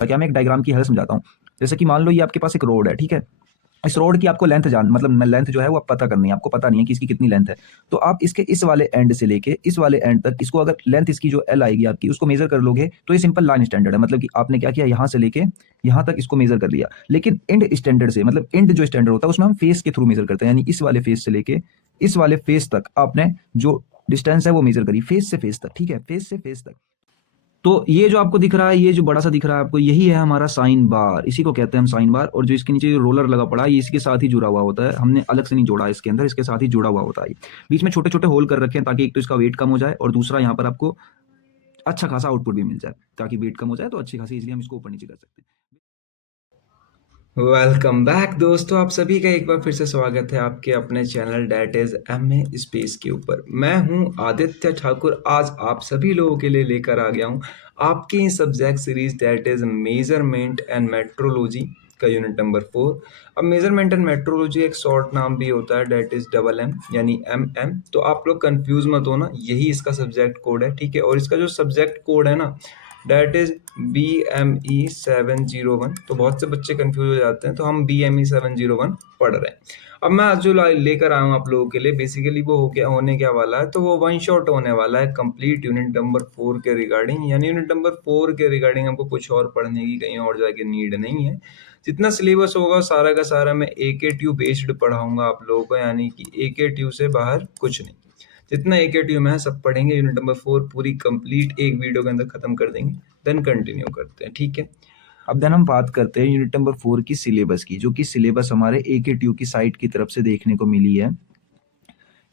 ताकि मैं एक डायग्राम की हेल्प समझाता हूँ। जैसे कि मान लो ये आपके पास एक रोड है, ठीक है। इस रोड की आपको लेंथ मतलब लेंथ जो है वो पता करनी है, आपको पता नहीं है कि इसकी कितनी लेंथ है। तो आप इसके इस वाले एंड से लेके इस वाले एंड तक इसको अगर लेंथ इसकी जो एल आएगी आपकी उसको मेजर कर लोगे तो ये सिंपल लाइन स्टैंडर्ड है। मतलब कि आपने क्या किया, यहाँ से लेके यहाँ तक इसको मेजर कर लिया। लेकिन इंड स्टैंडर्ड से, मतलब इंड जो स्टैंडर्ड होता है उसमें हम फेस के थ्रू मेजर करते हैं, यानी इस वाले फेस से लेके इस वाले फेस तक आपने जो डिस्टेंस है वो मेजर करी, फेस से फेस तक, ठीक है, फेस से फेस तक। तो ये जो आपको दिख रहा है, ये जो बड़ा सा दिख रहा है आपको, यही है हमारा साइन बार, इसी को कहते हैं हम साइन बार। और जो इसके नीचे जो रोलर लगा पड़ा है ये इसके साथ ही जुड़ा हुआ होता है, हमने अलग से नहीं जोड़ा है इसके अंदर, इसके साथ ही जुड़ा हुआ होता है। बीच में छोटे छोटे होल कर रखे हैं ताकि एक तो इसका वेट कम हो जाए और दूसरा यहाँ पर आपको अच्छा खासा आउटपुट भी मिल जाए। ताकि वेट कम हो जाए तो अच्छी खासी इसलिए हम इसको ऊपर नीचे कर सकते हैं। वेलकम बैक दोस्तों, आप सभी का एक बार फिर से स्वागत है आपके अपने channel that is MA space के ऊपर। मैं हूं आदित्य ठाकुर। आज आप सभी लोगों के लिए लेकर आ गया हूं आपके subject series that is measurement and metrology का यूनिट नंबर 4। अब मेजरमेंट एंड मेट्रोलॉजी एक शॉर्ट नाम भी होता है, डैट इज डबल एम यानी MM। तो आप लोग कंफ्यूज मत होना, यही इसका सब्जेक्ट कोड है, ठीक है। और इसका जो सब्जेक्ट कोड है ना डैट इज BME 701। तो बहुत से बच्चे कंफ्यूज हो जाते हैं, तो हम BME 701 पढ़ रहे हैं। अब मैं आज जो लेकर आया हूँ आप लोगों के लिए, बेसिकली वो होने क्या वाला है, तो वो वन शॉट होने वाला है कंप्लीट यूनिट नंबर 4 के रिगार्डिंग। यानी यूनिट नंबर 4 के रिगार्डिंग हमको कुछ और पढ़ने की कहीं और जाके नीड नहीं है। जितना सिलेबस होगा सारा का सारा मैं AKTU बेस्ड पढ़ाऊंगा आप लोगों को, यानी कि AKTU से बाहर कुछ नहीं। जितना AKTU में है सब पढ़ेंगे। यूनिट नंबर 4 पूरी कंप्लीट एक वीडियो के अंदर खत्म कर देंगे, देन कंटिन्यू करते हैं, ठीक है। अब देन हम बात करते हैं यूनिट नंबर 4 की सिलेबस की, जो कि सिलेबस हमारे AKTU की साइट की तरफ से देखने को मिली है।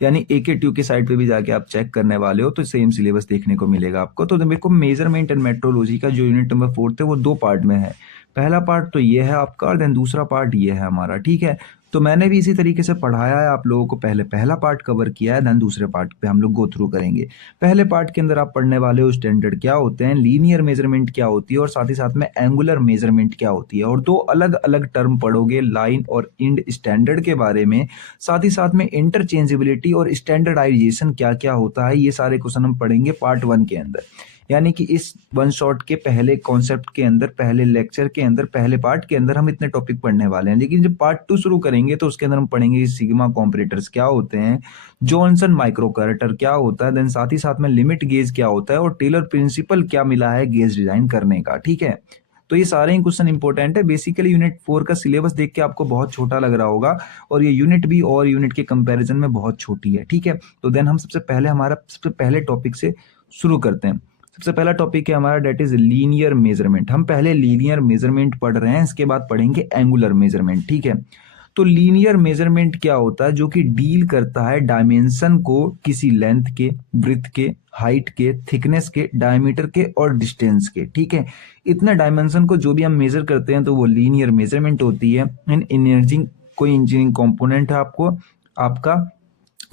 यानी AKTU की साइट पे भी जाके आप चेक करने वाले हो तो सेम सिलेबस देखने को मिलेगा आपको। तो देखो मेजरमेंट एंड मेट्रोलॉजी का जो यूनिट नंबर 4 थे वो दो पार्ट में है। पहला पार्ट तो ये है आपका और देन दूसरा पार्ट ये है हमारा, ठीक है। तो मैंने भी इसी तरीके से पढ़ाया है आप लोगों को, पहले पहला पार्ट कवर किया है, देन दूसरे पार्ट पे हम लोग गो थ्रू करेंगे। पहले पार्ट के अंदर आप पढ़ने वाले हो स्टैंडर्ड क्या होते हैं, लीनियर मेजरमेंट क्या होती है और साथ ही साथ में एंगुलर मेजरमेंट क्या होती है। और दो अलग अलग टर्म पढ़ोगे, लाइन और इंड स्टैंडर्ड के बारे में। साथ ही साथ में इंटरचेंजेबिलिटी और स्टैंडर्डाइजेशन क्या क्या होता है, ये सारे क्वेश्चन हम पढ़ेंगे पार्ट 1 के अंदर। यानी कि इस वन शॉट के पहले कॉन्सेप्ट के अंदर, पहले लेक्चर के अंदर, पहले पार्ट के अंदर हम इतने टॉपिक पढ़ने वाले हैं। लेकिन जब पार्ट 2 शुरू करेंगे तो उसके अंदर हम पढ़ेंगे सिग्मा कॉम्परेटर्स क्या होते हैं, जॉनसन माइक्रोकरेटर क्या होता है, देन साथ ही साथ में लिमिट गेज क्या होता है और टेलर प्रिंसिपल क्या मिला है गेज डिजाइन करने का, ठीक है। तो ये सारे ही क्वेश्चन इंपॉर्टेंट है। बेसिकली यूनिट 4 का सिलेबस देख के आपको बहुत छोटा लग रहा होगा और ये यूनिट भी और यूनिट के कंपैरिजन में बहुत छोटी है, ठीक है। तो देन हम सबसे पहले टॉपिक से शुरू करते हैं। सबसे पहला टॉपिक है हमारा डेट इज लीनियर मेजरमेंट। हम पहले लीनियर मेजरमेंट पढ़ रहे हैं, इसके बाद पढ़ेंगे एंगुलर मेजरमेंट, ठीक है। तो लीनियर मेजरमेंट क्या होता है, जो कि डील करता है डायमेंशन को किसी लेंथ के, ब्रेड्थ के, हाइट के, थिकनेस के, डायमीटर के और डिस्टेंस के, ठीक है। इतने डायमेंशन को जो भी हम मेजर करते हैं तो वो लीनियर मेजरमेंट होती है। इन इंजीनियरिंग कोई इंजीनियरिंग कंपोनेंट है आपको आपका,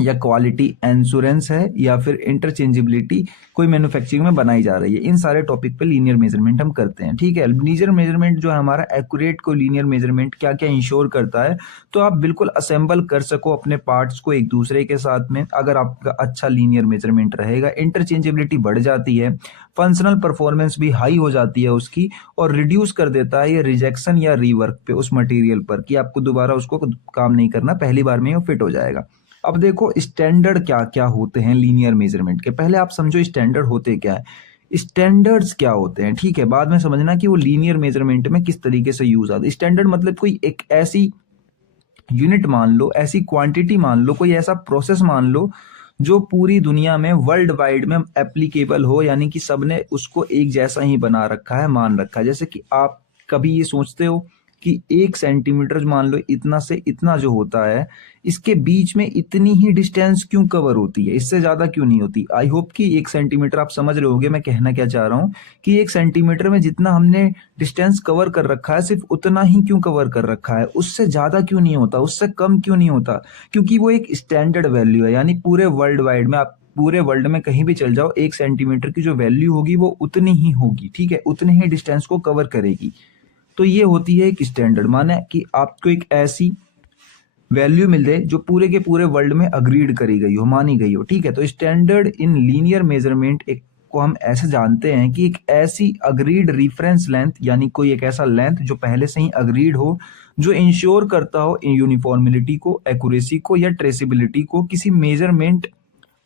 या क्वालिटी इंश्योरेंस है, या फिर इंटरचेंजेबिलिटी कोई मैन्युफैक्चरिंग में बनाई जा रही है, इन सारे टॉपिक पे लीनियर मेजरमेंट हम करते हैं, ठीक है। लीनियर मेजरमेंट जो है हमारा एक्यूरेट को लीनियर मेजरमेंट क्या क्या इंश्योर करता है, तो आप बिल्कुल असेंबल कर सको अपने पार्ट्स को एक दूसरे के साथ में। अगर आपका अच्छा लीनियर मेजरमेंट रहेगा, इंटरचेंजेबिलिटी बढ़ जाती है, फंक्शनल परफॉर्मेंस भी हाई हो जाती है उसकी, और रिड्यूस कर देता है ये रिजेक्शन या रीवर्क पे उस मटेरियल पर, कि आपको दोबारा उसको काम नहीं करना, पहली बार में वो फिट हो जाएगा। अब देखो स्टैंडर्ड क्या क्या होते हैं लीनियर मेजरमेंट के, पहले आप समझो स्टैंडर्ड होते क्या है, स्टैंडर्ड्स क्या होते हैं, ठीक है। बाद में समझना कि वो लीनियर मेजरमेंट में किस तरीके से यूज आते हैं। स्टैंडर्ड मतलब कोई एक ऐसी यूनिट मान लो, ऐसी क्वांटिटी मान लो, कोई ऐसा प्रोसेस मान लो जो पूरी दुनिया में वर्ल्ड वाइड में एप्लीकेबल हो, यानी कि सबने उसको एक जैसा ही बना रखा है, मान रखा है। जैसे कि आप कभी ये सोचते हो कि 1 सेंटीमीटर मान लो इतना से इतना जो होता है, इसके बीच में इतनी ही डिस्टेंस क्यों कवर होती है, इससे ज्यादा क्यों नहीं होती। आई होप कि 1 सेंटीमीटर आप समझ रहे होगे मैं कहना क्या चाह रहा हूं, कि 1 सेंटीमीटर में जितना हमने डिस्टेंस कवर कर रखा है सिर्फ उतना ही क्यों कवर कर रखा है, उससे ज्यादा क्यों नहीं होता, उससे कम क्यों नहीं होता। क्योंकि वो एक स्टैंडर्ड वैल्यू है, यानी पूरे वर्ल्ड वाइड में आप पूरे वर्ल्ड में कहीं भी चल जाओ, 1 सेंटीमीटर की जो वैल्यू होगी वो उतनी ही होगी, ठीक है, उतने ही डिस्टेंस को कवर करेगी। तो ये होती है एक स्टैंडर्ड, माने कि आपको एक ऐसी वैल्यू मिल जाए जो पूरे के पूरे वर्ल्ड में अग्रीड करी गई हो, मानी गई हो, ठीक है। तो स्टैंडर्ड इन लीनियर मेजरमेंट एक को हम ऐसे जानते हैं कि एक ऐसी अग्रीड रेफरेंस लेंथ, यानी कोई एक ऐसा लेंथ जो पहले से ही अग्रीड हो, जो इंश्योर करता हो यूनिफॉर्मिलिटी को, एक्यूरेसी को या ट्रेसिबिलिटी को, किसी मेजरमेंट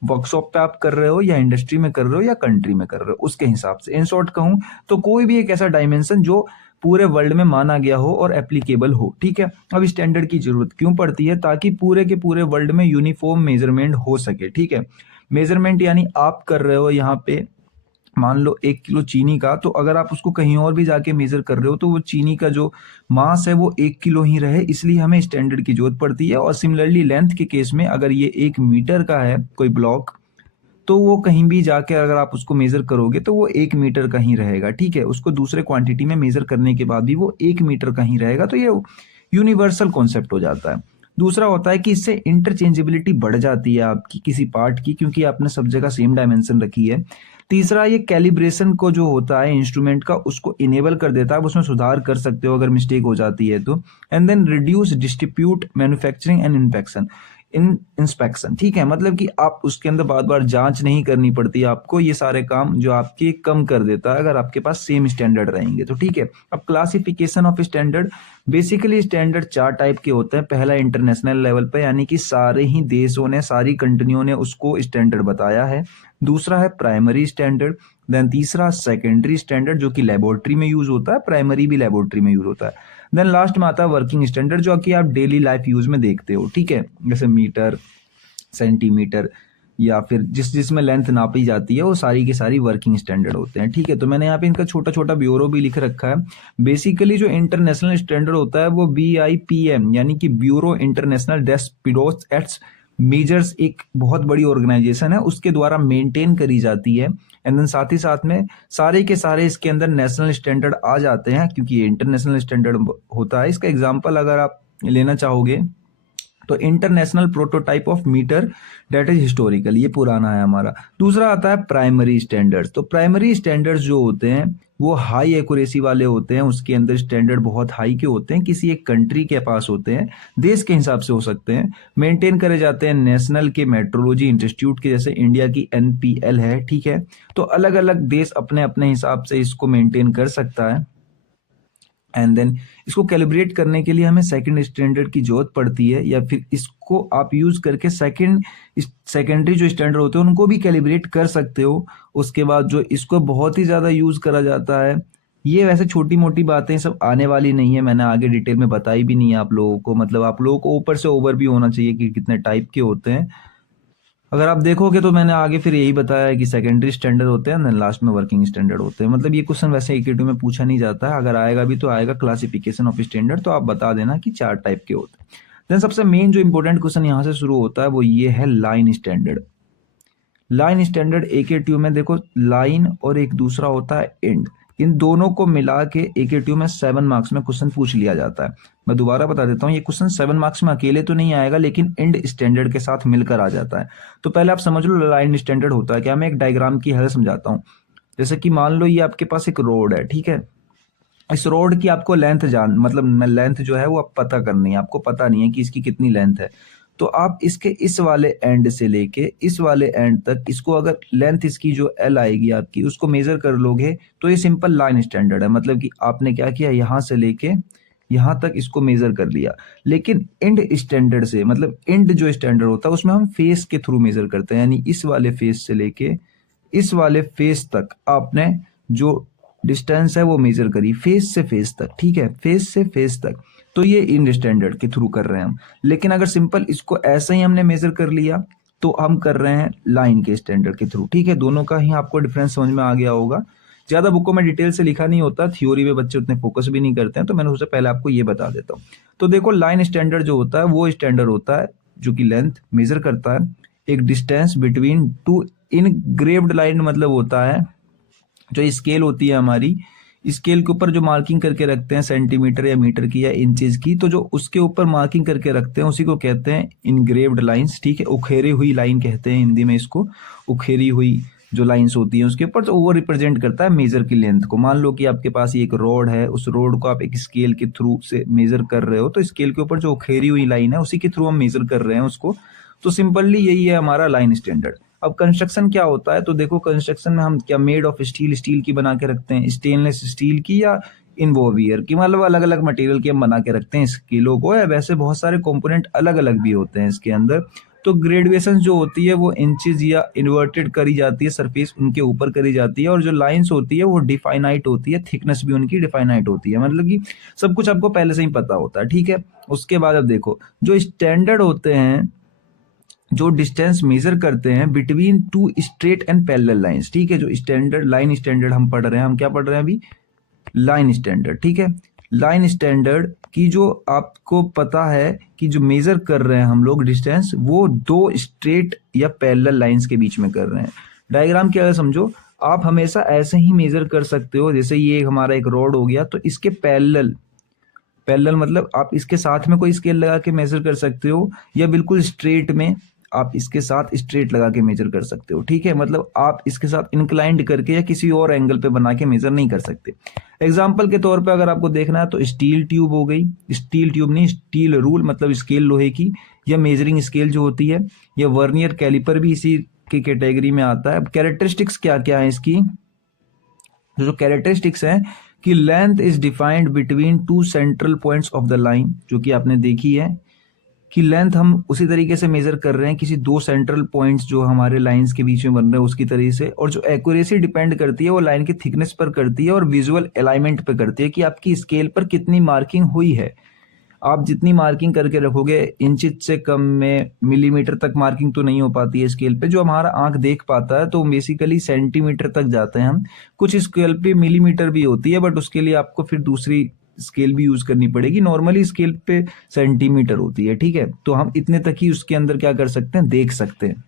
वर्कशॉप पे आप कर रहे हो या इंडस्ट्री में कर रहे हो या कंट्री में कर रहे हो, उसके हिसाब से। इन शॉर्ट कहूं तो कोई भी एक ऐसा डायमेंशन जो पूरे वर्ल्ड में माना गया हो और एप्लीकेबल हो, ठीक है। अब स्टैंडर्ड की जरूरत क्यों पड़ती है? ताकि पूरे के पूरे वर्ल्ड में यूनिफॉर्म मेजरमेंट हो सके, ठीक है। मेजरमेंट यानी आप कर रहे हो यहाँ पे मान लो 1 किलो चीनी का, तो अगर आप उसको कहीं और भी जाके मेजर कर रहे हो तो वो चीनी का जो मास है वो 1 किलो ही रहे, इसलिए हमें स्टैंडर्ड की जरूरत पड़ती है। और सिमिलरली लेंथ के केस में अगर ये 1 मीटर का है कोई ब्लॉक, तो वो कहीं भी जाके अगर आप उसको मेजर करोगे तो वो 1 मीटर का ही रहेगा, ठीक है। उसको दूसरे क्वांटिटी में मेजर करने के बाद भी वो 1 मीटर का ही रहेगा। तो ये यूनिवर्सल कॉन्सेप्ट हो जाता है। दूसरा होता है कि इससे इंटरचेंजेबिलिटी बढ़ जाती है आपकी किसी पार्ट की, क्योंकि आपने सब जगह सेम डायमेंशन रखी है। तीसरा, ये कैलिब्रेशन को जो होता है इंस्ट्रूमेंट का, उसको इनेबल कर देता है, आप उसमें सुधार कर सकते हो अगर मिस्टेक हो जाती है तो। And then reduce distribute manufacturing and inspection, ठीक है। मतलब कि आप उसके अंदर बार बार जांच नहीं करनी पड़ती आपको, ये सारे काम जो आपके कम कर देता है अगर आपके पास सेम स्टैंडर्ड रहेंगे तो, ठीक है। अब classification of standard, basically standard 4 type के होते हैं। पहला इंटरनेशनल लेवल पे, यानी कि सारे ही देशों ने, सारी कंट्रियों ने उसको स्टैंडर्ड बताया है। दूसरा है प्राइमरी स्टैंडर्ड। देन तीसरा सेकेंडरी स्टैंडर्ड, जो कि लेबोरेटरी में यूज होता है, प्राइमरी भी लेबोरेटरी में यूज होता है। देन लास्ट में आता है वर्किंग स्टैंडर्ड, जो कि आप डेली लाइफ यूज में देखते हो, ठीक है। जैसे मीटर, सेंटीमीटर या फिर जिसमें लेंथ नापी जाती है, वो सारी की सारी वर्किंग स्टैंडर्ड होते हैं, ठीक है। तो मैंने यहाँ पे इनका छोटा छोटा ब्यूरो भी लिख रखा है। बेसिकली जो इंटरनेशनल स्टैंडर्ड होता है वो BIPM, यानी कि ब्यूरो इंटरनेशनल डेस पिडोस एट्स मेजर्स, एक बहुत बड़ी ऑर्गेनाइजेशन है, उसके द्वारा मेंटेन करी जाती है। एंड देन साथ ही साथ में सारे के सारे इसके अंदर नेशनल स्टैंडर्ड आ जाते हैं, क्योंकि ये इंटरनेशनल स्टैंडर्ड होता है। इसका एग्जांपल अगर आप लेना चाहोगे तो international prototype of meter, that is historical, ये पुराना है हमारा। दूसरा आता है प्राइमरी स्टैंडर्ड्स। तो प्राइमरी स्टैंडर्ड्स जो होते हैं वो हाई एक्यूरेसी वाले होते हैं, उसके अंदर स्टैंडर्ड बहुत हाई के होते हैं, किसी एक कंट्री के पास होते हैं, देश के हिसाब से हो सकते हैं, मेंटेन करे जाते हैं नेशनल के मेट्रोलॉजी इंस्टीट्यूट के, जैसे इंडिया की NPL है, ठीक है। तो अलग अलग देश अपने अपने हिसाब से इसको मेंटेन कर सकता है। एंड देन इसको कैलिब्रेट करने के लिए हमें सेकंड स्टैंडर्ड की जरूरत पड़ती है, या फिर इसको आप यूज करके सेकेंडरी जो स्टैंडर्ड होते हैं उनको भी कैलिब्रेट कर सकते हो। उसके बाद जो इसको बहुत ही ज्यादा यूज करा जाता है, ये वैसे छोटी मोटी बातें सब आने वाली नहीं है, मैंने आगे डिटेल में बताई भी नहीं है आप लोगों को। मतलब आप लोगों को ऊपर से ओवर भी होना चाहिए कि कितने टाइप के होते हैं। अगर आप देखोगे तो मैंने आगे फिर यही बताया है कि सेकेंडरी स्टैंडर्ड होते हैं, देन लास्ट में वर्किंग स्टैंडर्ड होते हैं। मतलब ये क्वेश्चन वैसे AQ2 में पूछा नहीं जाता है, अगर आएगा भी तो आएगा क्लासिफिकेशन ऑफ स्टैंडर्ड, तो आप बता देना कि 4 टाइप के होते हैं। देन सबसे मेन जो इंपॉर्टेंट क्वेश्चन यहाँ से शुरू होता है वो ये है line standard. Line standard AQ2 में देखो, लाइन और एक दूसरा होता है एंड, इन दोनों को मिला के AQ2 में 7 मार्क्स में क्वेश्चन पूछ लिया जाता है। मैं दोबारा बता देता हूँ, ये क्वेश्चन 7 मार्क्स में अकेले तो नहीं आएगा, लेकिन एंड स्टैंडर्ड के साथ मिलकर आ जाता है। तो पहले आप समझ लो लाइन स्टैंडर्ड होता है क्या। मैं एक डायग्राम की हेल्प समझाता हूँ। जैसे कि मान लो ये आपके पास एक रोड है, ठीक है। इस रोड की आपको लेंथ मतलब लेंथ जो है वो आप पता करनी है, आपको पता नहीं है कि इसकी कितनी लेंथ है। तो आप इसके इस वाले एंड से लेके इस वाले एंड तक इसको, अगर लेंथ इसकी जो L आएगी आपकी, उसको मेजर कर लोगे तो ये सिंपल लाइन स्टैंडर्ड है। मतलब कि आपने क्या किया, यहां से लेके यहां तक इसको मेजर कर लिया। लेकिन एंड स्टैंडर्ड से, मतलब एंड जो स्टैंडर्ड होता है उसमें हम फेस के थ्रू मेजर करते हैं, यानी इस वाले फेस से लेके इस वाले फेस तक आपने जो डिस्टेंस है वो मेजर करी, फेस से फेस तक, ठीक है, फेस से फेस तक। तो ये इन स्टैंडर्ड के थ्रू कर रहे हैं हम। लेकिन अगर सिंपल इसको ऐसे ही हमने मेजर कर लिया तो हम कर रहे हैं लाइन के स्टैंडर्ड के थ्रू, ठीक है। दोनों का ही आपको डिफरेंस समझ में आ गया होगा। ज्यादा बुकों में डिटेल से लिखा नहीं होता, थ्योरी में बच्चे उतने फोकस भी नहीं करते हैं, तो मैंने उससे पहले आपको ये बता देता हूँ। तो देखो, लाइन स्टैंडर्ड जो होता है वो स्टैंडर्ड होता है जो कि लेंथ मेजर करता है, एक distance between two engraved line, मतलब होता है जो स्केल होती है हमारी, स्केल के ऊपर जो मार्किंग करके रखते हैं सेंटीमीटर या मीटर की या इंचेस की, तो जो उसके ऊपर मार्किंग करके रखते हैं उसी को कहते हैं इनग्रेव्ड लाइंस, ठीक है। उखेरी हुई लाइन कहते हैं हिंदी में इसको, उखेरी हुई जो लाइंस होती हैं उसके ऊपर, तो वो रिप्रेजेंट करता है मेजर की लेंथ को। मान लो कि आपके पास ये एक रोड है, उस रोड को आप एक स्केल के थ्रू से मेजर कर रहे हो, तो स्केल के ऊपर जो उखेरी हुई लाइन है उसी के थ्रू हम मेजर कर रहे हैं उसको। तो सिंपली यही है हमारा लाइन स्टैंडर्ड। अब कंस्ट्रक्शन क्या होता है, तो देखो कंस्ट्रक्शन में हम क्या मेड ऑफ स्टील, स्टील की बना के रखते हैं, स्टेनलेस स्टील की या इनवोवियर की, मतलब अलग अलग मटेरियल की हम बना के रखते हैं स्किलों को। या वैसे बहुत सारे कंपोनेंट अलग अलग भी होते हैं इसके अंदर। तो ग्रेडुएशन जो होती है वो इंचेस या इन्वर्टेड करी जाती है, सरफेस उनके ऊपर करी जाती है, और जो लाइंस होती है वो डिफाइनाइट होती है, थिकनेस भी उनकी डिफाइनाइट होती है, मतलब कि सब कुछ आपको पहले से ही पता होता है, ठीक है। उसके बाद अब देखो जो स्टैंडर्ड होते हैं, जो डिस्टेंस मेजर करते हैं between two straight and parallel lines, ठीक है। जो स्टैंडर्ड लाइन स्टैंडर्ड हम पढ़ रहे हैं, हम क्या पढ़ रहे हैं अभी, लाइन स्टैंडर्ड, ठीक है। लाइन स्टैंडर्ड की जो आपको पता है कि जो मेजर कर रहे हैं हम लोग डिस्टेंस, वो दो स्ट्रेट या पैरेलल लाइंस के बीच में कर रहे हैं। डायग्राम क्या है समझो, आप हमेशा ऐसे ही मेजर कर सकते हो, जैसे ये हमारा एक रोड हो गया, तो इसके पैरेलल, पैरेलल मतलब आप इसके साथ में कोई स्केल लगा के मेजर कर सकते हो, या बिल्कुल स्ट्रेट में आप इसके साथ स्ट्रेट लगा के मेजर कर सकते हो, ठीक है। मतलब आप इसके साथ इंक्लाइंड करके या किसी और एंगल पे बना के मेजर नहीं कर सकते। एग्जाम्पल के तौर पे अगर आपको देखना है तो स्टील ट्यूब हो गई, स्टील ट्यूब नहीं, स्टील रूल मतलब स्केल लोहे की, या मेजरिंग स्केल जो होती है, या वर्नियर कैलिपर भी इसी की कैटेगरी में आता है। कैरेक्टरिस्टिक्स क्या क्या है इसकी, जो कैरेक्टरिस्टिक्स हैं कि length is defined between two central points of the line, जो कि आपने देखी है कि लेंथ हम उसी तरीके से मेजर कर रहे हैं किसी दो सेंट्रल पॉइंट्स जो हमारे लाइंस के बीच में बन रहे हैं उसकी तरीके से। और जो एक्यूरेसी डिपेंड करती है वो लाइन की थिकनेस पर करती है और विजुअल अलाइनमेंट पे करती है कि आपकी स्केल पर कितनी मार्किंग हुई है। आप जितनी मार्किंग करके रखोगे, इंच से कम में मिलीमीटर तक मार्किंग तो नहीं हो पाती है स्केल पे, जो हमारा आंख देख पाता है, तो बेसिकली सेंटीमीटर तक जाते हैं हम। कुछ स्केल पे मिलीमीटर भी होती है, बट उसके लिए आपको फिर दूसरी स्केल भी यूज करनी पड़ेगी। नॉर्मली स्केल पे सेंटीमीटर होती है, ठीक है। तो हम इतने तक ही उसके अंदर क्या कर सकते हैं, देख सकते हैं।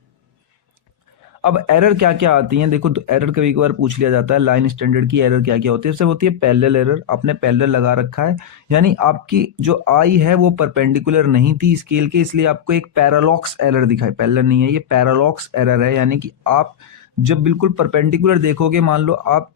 अब एरर क्या क्या आती हैं, देखो एरर कभी कभार पूछ लिया जाता है, लाइन स्टैंडर्ड की एरर क्या क्या होती है। सबसे होती है पैरेलल एरर, आपने पैरेलल लगा रखा है, यानी आपकी जो आई है वो परपेंडिकुलर नहीं थी स्केल के, इसलिए आपको एक पैरालॉक्स एरर दिखाई, पैरेलल नहीं है ये, पैरालॉक्स एरर है। यानी कि आप जब बिल्कुल परपेंडिकुलर देखोगे, मान लो आप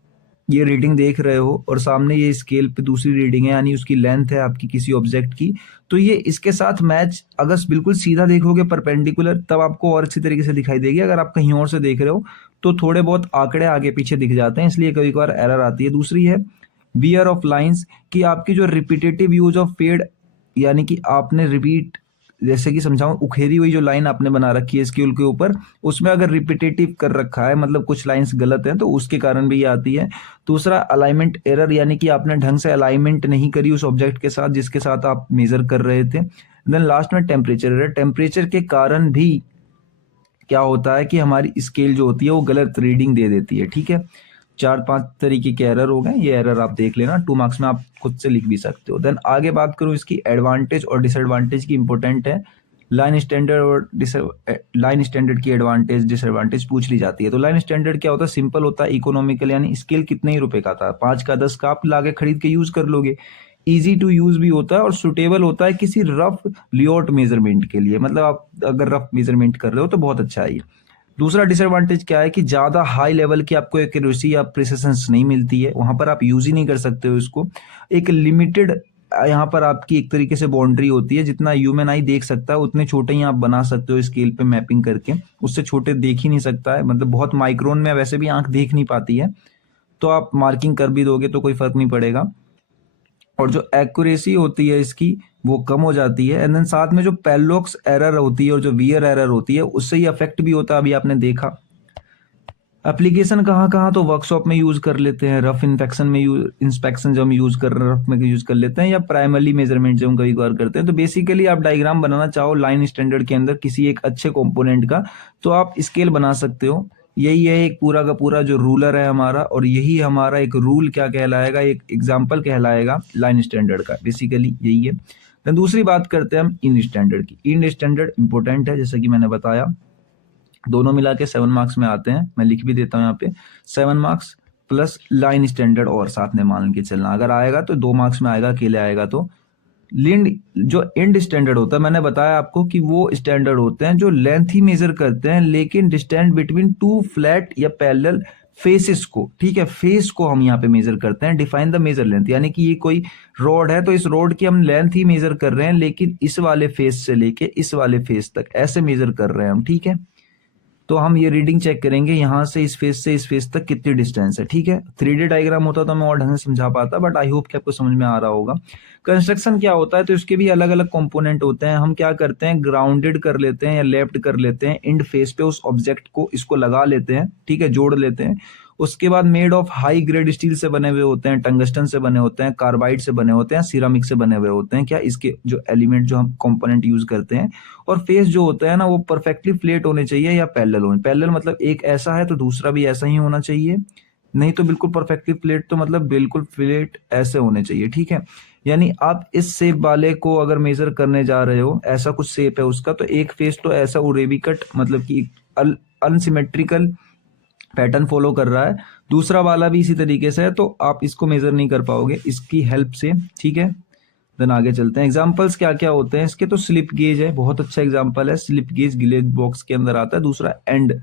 ये रीडिंग देख रहे हो और सामने ये स्केल पे दूसरी रीडिंग है, यानी उसकी लेंथ है आपकी किसी ऑब्जेक्ट की, तो ये इसके साथ मैच, अगर बिल्कुल सीधा देखोगे परपेंडिकुलर, तब आपको और अच्छी तरीके से दिखाई देगी। अगर आप कहीं और से देख रहे हो तो थोड़े बहुत आंकड़े आगे पीछे दिख जाते हैं, इसलिए कभी कभार एरर आती है। दूसरी है वियर ऑफ लाइंस, कि आपकी जो रिपीटेटिव यूज ऑफ फेड, यानी कि आपने रिपीट, जैसे कि समझाऊं, उखेरी हुई जो लाइन आपने बना रखी है स्केल के ऊपर, उसमें अगर रिपीटेटिव कर रखा है, मतलब कुछ लाइंस गलत हैं, तो उसके कारण भी ये आती है। दूसरा अलाइनमेंट एरर, यानी कि आपने ढंग से अलाइनमेंट नहीं करी उस ऑब्जेक्ट के साथ जिसके साथ आप मेजर कर रहे थे। देन लास्ट में टेम्परेचर एरर, टेम्परेचर के कारण भी क्या होता है कि हमारी स्केल जो होती है वो गलत रीडिंग दे देती है, ठीक है। 4-5 तरीके के एरर हो गए, ये एरर आप देख लेना, 2 मार्क्स में आप खुद से लिख भी सकते हो। देन आगे बात करूं इसकी एडवांटेज और डिसएडवांटेज की, इंपॉर्टेंट है। लाइन स्टैंडर्ड और लाइन स्टैंडर्ड की एडवांटेज डिसएडवांटेज पूछ ली जाती है। तो लाइन स्टैंडर्ड क्या होता है, सिंपल होता है, इकोनॉमिकल, यानी स्केल कितने ही रुपए का था, 5 का 10 का आप लाके खरीद के यूज कर लोगे। इजी टू यूज भी होता है और सुटेबल होता है किसी रफ लेआउट मेजरमेंट के लिए, मतलब आप अगर रफ मेजरमेंट कर रहे हो तो बहुत अच्छा है ये। दूसरा डिसएडवांटेज क्या है कि ज्यादा हाई लेवल की आपको एक्यूरेसी या प्रिसिशन नहीं मिलती है, वहां पर आप यूज ही नहीं कर सकते हो इसको। एक लिमिटेड यहाँ पर आपकी एक तरीके से बाउंड्री होती है, जितना ह्यूमन आई देख सकता है उतने छोटे ही आप बना सकते हो स्केल पे मैपिंग करके, उससे छोटे देख ही नहीं सकता है, मतलब बहुत माइक्रोन में वैसे भी आंख देख नहीं पाती है, तो आप मार्किंग कर भी दोगे तो कोई फर्क नहीं पड़ेगा। और जो एक्यूरेसी होती है इसकी वो कम हो जाती है। एंड देन साथ में जो पैरेलॉक्स एरर होती है और जो वियर एरर होती है उससे ही अफेक्ट भी होता है, अभी आपने देखा। एप्लीकेशन कहाँ कहाँ, तो वर्कशॉप में यूज कर लेते हैं, रफ इंस्पेक्शन में इंस्पेक्शन जब हम यूज कर रहे हैं रफ में यूज कर लेते हैं, या प्राइमरी मेजरमेंट जब हम कभी कभार करते हैं। तो बेसिकली आप डायग्राम बनाना चाहो लाइन स्टैंडर्ड के अंदर किसी एक अच्छे कंपोनेंट का, तो आप स्केल बना सकते हो। यही है एक पूरा का पूरा जो रूलर है हमारा, और यही हमारा एक रूल क्या कहलाएगा, एक एग्जाम्पल कहलाएगा लाइन स्टैंडर्ड का, बेसिकली यही है। देन दूसरी बात करते हैं हम इन स्टैंडर्ड की। इन स्टैंडर्ड इंपॉर्टेंट है, जैसा कि मैंने बताया, दोनों मिला के 7 मार्क्स में आते हैं, मैं लिख भी देता हूँ यहाँ पे 7 मार्क्स प्लस लाइन स्टैंडर्ड और साथ में मान के चलना, अगर आएगा तो 2 मार्क्स में आएगा, अकेले आएगा तो। लिंड जो एंड स्टैंडर्ड होता है, मैंने बताया आपको कि वो स्टैंडर्ड होते हैं जो लेंथ ही मेजर करते हैं, लेकिन डिस्टेंस बिटवीन टू फ्लैट या पैरेलल फेसेस को, ठीक है, फेस को हम यहाँ पे मेजर करते हैं। डिफाइन द मेजर लेंथ, यानी कि ये कोई रोड है तो इस रोड की हम लेंथ ही मेजर कर रहे हैं, लेकिन इस वाले फेस से लेके इस वाले फेस तक ऐसे मेजर कर रहे हैं हम, ठीक है। तो हम ये रीडिंग चेक करेंगे यहाँ से इस फेस से इस फेस तक कितनी डिस्टेंस है, ठीक है। 3D डायग्राम होता तो मैं और ढंग से समझा पाता, बट आई होप कि आपको समझ में आ रहा होगा। कंस्ट्रक्शन क्या होता है, तो इसके भी अलग अलग कंपोनेंट होते हैं। हम क्या करते हैं, ग्राउंडेड कर लेते हैं या लेफ्ट कर लेते हैं, इंड फेस पे उस ऑब्जेक्ट को इसको लगा लेते हैं, ठीक है, जोड़ लेते हैं। उसके बाद made of high grade steel से बने हुए होते हैं, टंगस्टन से बने होते हैं, कार्बाइड से बने होते हैं, सिरामिक से बने हुए होते हैं, क्या इसके जो एलिमेंट जो हम कंपोनेंट यूज करते हैं। और फेस जो होता है ना, वो परफेक्टली फ्लैट होने चाहिए या पैरेलल होने। पैरेलल मतलब एक ऐसा है तो दूसरा भी ऐसा ही होना चाहिए, नहीं तो बिल्कुल परफेक्टली फ्लैट तो मतलब बिल्कुल फ्लैट ऐसे होने चाहिए, ठीक है। यानी आप इस शेप वाले को अगर मेजर करने जा रहे हो, ऐसा कुछ शेप है उसका, तो एक फेस तो ऐसा उरेबी कट मतलब कि अनसिमेट्रिकल पैटर्न फॉलो कर रहा है, दूसरा वाला भी इसी तरीके से है, तो आप इसको मेजर नहीं कर पाओगे इसकी हेल्प से, ठीक है। देन आगे चलते हैं, एग्जांपल्स क्या क्या होते हैं इसके। तो स्लिप गेज है, बहुत अच्छा एग्जांपल है, स्लिप गेज गिलेज बॉक्स के अंदर आता है। दूसरा एंड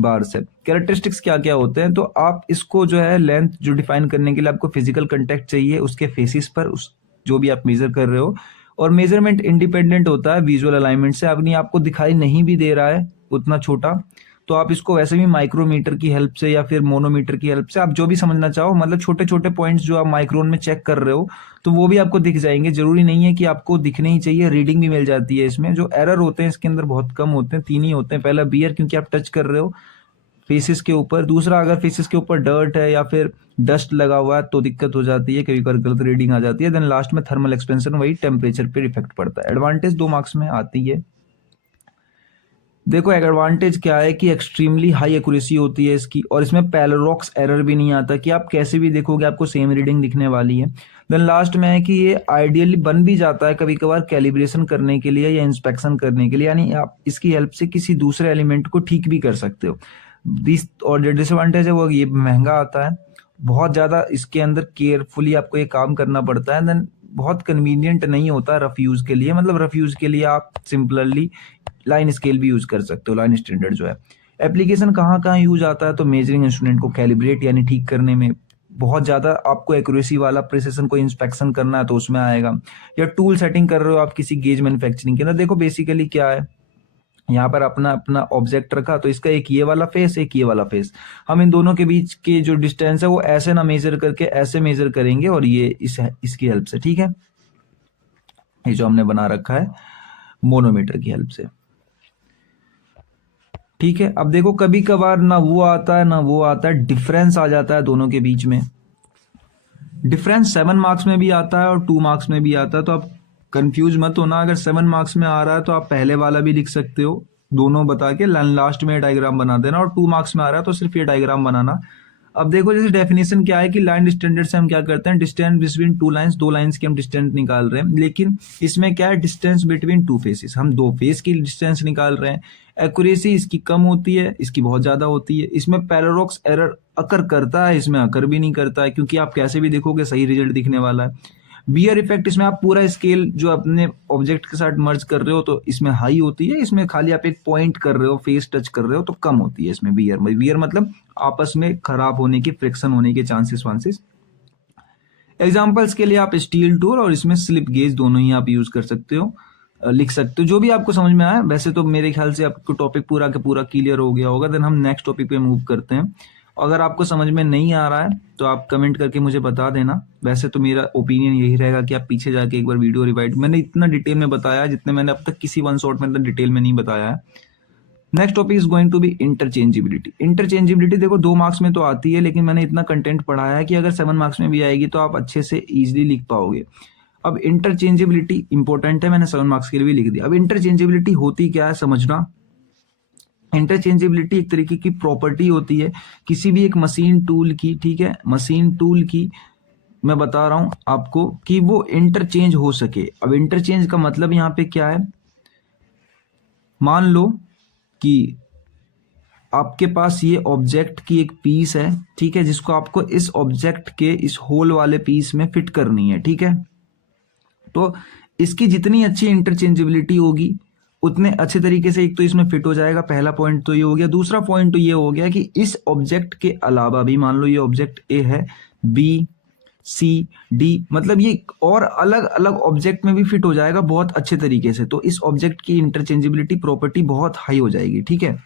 बार्स है। कैरेक्टरिस्टिक्स क्या क्या होते हैं, तो आप इसको जो है लेंथ जो डिफाइन करने के लिए आपको फिजिकल कांटेक्ट चाहिए उसके फेसिस पर, उस जो भी आप मेजर कर रहे हो। और मेजरमेंट इंडिपेंडेंट होता है विजुअल अलाइनमेंट से, अपनी आपको दिखाई नहीं भी दे रहा है उतना छोटा, तो आप इसको वैसे भी माइक्रोमीटर की हेल्प से या फिर मोनोमीटर की हेल्प से, आप जो भी समझना चाहो, मतलब छोटे छोटे पॉइंट्स जो आप माइक्रोन में चेक कर रहे हो तो वो भी आपको दिख जाएंगे। जरूरी नहीं है कि आपको दिखने ही चाहिए, रीडिंग भी मिल जाती है इसमें। जो एरर होते हैं इसके अंदर बहुत कम होते हैं, 3 ही होते हैं। पहला बियर, क्योंकि आप टच कर रहे हो फेसिस के ऊपर। दूसरा, अगर फेसिस के ऊपर डर्ट है या फिर डस्ट लगा हुआ है तो दिक्कत हो जाती है, कभी गलत रीडिंग आ जाती है। देन लास्ट में थर्मल एक्सपेंशन, वही टेम्परेचर पे इफेक्ट पड़ता है। एडवांटेज 2 मार्क्स में आती है। देखो एडवांटेज क्या है कि एक्सट्रीमली हाई एक्यूरेसी होती है इसकी, और इसमें पैराडॉक्स एरर भी नहीं आता कि आप कैसे भी देखोगे आपको सेम रीडिंग दिखने वाली है। देन लास्ट में है कि ये आइडियली बन भी जाता है कभी कभार कैलिब्रेशन करने के लिए या इंस्पेक्शन करने के लिए, यानी आप इसकी हेल्प से किसी दूसरे एलिमेंट को ठीक भी कर सकते हो। और जो डिसएडवांटेज है वो ये महंगा आता है, बहुत ज्यादा इसके अंदर केयरफुली आपको ये काम करना पड़ता है। देन बहुत कन्वीनियंट नहीं होता रफ यूज के लिए, मतलब रफ यूज के लिए आप सिंपलली लाइन स्केल भी यूज कर सकते हो, लाइन स्टैंडर्ड जो है। एप्लीकेशन कहाँ कहाँ यूज आता है, तो मेजरिंग इंस्ट्रूमेंट को कैलिब्रेट यानी ठीक करने में, बहुत ज्यादा आपको एक्यूरेसी वाला प्रिसिशन को इंस्पेक्शन करना है तो उसमें आएगा, या टूल सेटिंग कर रहे हो आप किसी गेज मैन्युफैक्चरिंग के अंदर। देखो बेसिकली क्या है, यहाँ पर अपना अपना ऑब्जेक्ट रखा, तो इसका एक ये वाला फेस, एक ये वाला फेस, हम इन दोनों के बीच के जो डिस्टेंस है वो ऐसे ना मेजर करके ऐसे मेजर करेंगे, और ये इसकी हेल्प से, ठीक है, ये जो हमने बना रखा है मोनोमीटर की हेल्प से, ठीक है। अब देखो कभी कभार ना वो आता है ना वो आता है, डिफरेंस आ जाता है दोनों के बीच में। डिफरेंस 7 मार्क्स में भी आता है और 2 मार्क्स में भी आता है, तो आप कंफ्यूज मत होना। अगर 7 मार्क्स में आ रहा है तो आप पहले वाला भी लिख सकते हो, दोनों बता के लास्ट में डायग्राम बना देना, और 2 मार्क्स में आ रहा है तो सिर्फ ये डायग्राम बनाना। अब देखो जैसे डेफिनेशन क्या है कि लाइन स्टैंडर्ड से हम क्या करते हैं, डिस्टेंस बिटवीन 2 लाइंस, 2 लाइंस की हम डिस्टेंस निकाल रहे हैं, लेकिन इसमें क्या है, डिस्टेंस बिटवीन 2 फेसेस, हम 2 फेस की डिस्टेंस निकाल रहे हैं। एक्यूरेसी इसकी कम होती है, इसकी बहुत ज्यादा होती है। इसमें पैराडॉक्स एरर अकर करता है, इसमें अकर भी नहीं करता है, क्योंकि आप कैसे भी देखोगे सही रिजल्ट दिखने वाला है। बियर इफेक्ट, इसमें आप पूरा स्केल जो अपने ऑब्जेक्ट के साथ मर्ज कर रहे हो तो इसमें हाई होती है, इसमें खाली आप एक पॉइंट कर रहे हो, फेस टच कर रहे हो तो कम होती है इसमें। बियर मतलब आपस में खराब होने की, फ्रिक्शन होने के चांसेस। एग्जांपल्स के लिए आप स्टील टूल और इसमें स्लिप गेज दोनों ही आप यूज कर सकते हो, लिख सकते हो, जो भी आपको समझ में आया। वैसे तो मेरे ख्याल से आपको टॉपिक पूरा का पूरा क्लियर हो गया होगा। देन हम नेक्स्ट टॉपिक पे मूव करते हैं। अगर आपको समझ में नहीं आ रहा है तो आप कमेंट करके मुझे बता देना। वैसे तो मेरा ओपिनियन यही रहेगा कि आप पीछे जाके एक बार वीडियो रिवाइड, मैंने इतना डिटेल में बताया जितने मैंने अब तक किसी वन शॉट में इतना डिटेल में नहीं बताया है। Next topic is going to be interchangeability. Interchangeability देखो 2 मार्क्स में तो आती है, लेकिन मैंने इतना कंटेंट पढ़ाया है कि अगर 7 मार्क्स में भी आएगी तो आप अच्छे से इजिली लिख पाओगे। अब इंटरचेंजेबिलिटी इंपॉर्टेंट है, मैंने 7 मार्क्स के लिए भी लिख दिया। अब इंटरचेंजेबिलिटी होती क्या है समझना। इंटरचेंजेबिलिटी एक तरीके की प्रॉपर्टी होती है किसी भी एक मशीन टूल की, ठीक है, मशीन टूल की मैं बता रहा हूं आपको कि वो इंटरचेंज हो सके। अब इंटरचेंज का मतलब यहां पे क्या है, मान लो कि आपके पास ये ऑब्जेक्ट की एक पीस है, ठीक है, जिसको आपको इस ऑब्जेक्ट के इस होल वाले पीस में फिट करनी है, ठीक है। तो इसकी जितनी अच्छी इंटरचेंजेबिलिटी होगी उतने अच्छे तरीके से एक तो इसमें फिट हो जाएगा, पहला पॉइंट तो ये हो गया। दूसरा पॉइंट तो ये हो गया कि इस ऑब्जेक्ट के अलावा भी, मान लो ये ऑब्जेक्ट ए है, बी सी डी, मतलब ये और अलग अलग ऑब्जेक्ट में भी फिट हो जाएगा बहुत अच्छे तरीके से। तो इस ऑब्जेक्ट की इंटरचेंजेबिलिटी प्रॉपर्टी बहुत हाई हो जाएगी, ठीक है।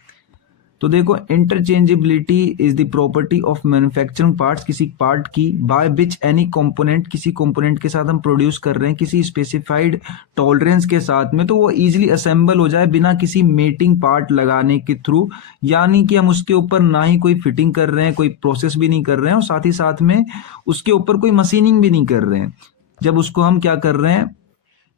तो देखो interchangeability is the property of manufacturing parts, किसी पार्ट की, बाय विच एनी कंपोनेंट, किसी कंपोनेंट के साथ हम प्रोड्यूस कर रहे हैं किसी स्पेसिफाइड टॉलरेंस के साथ में, तो वो इजीली असेंबल हो जाए बिना किसी मेटिंग पार्ट लगाने के थ्रू। यानी कि हम उसके ऊपर ना ही कोई फिटिंग कर रहे हैं, कोई प्रोसेस भी नहीं कर रहे हैं, और साथ ही साथ में उसके ऊपर कोई मशीनिंग भी नहीं कर रहे हैं। जब उसको हम क्या कर रहे हैं,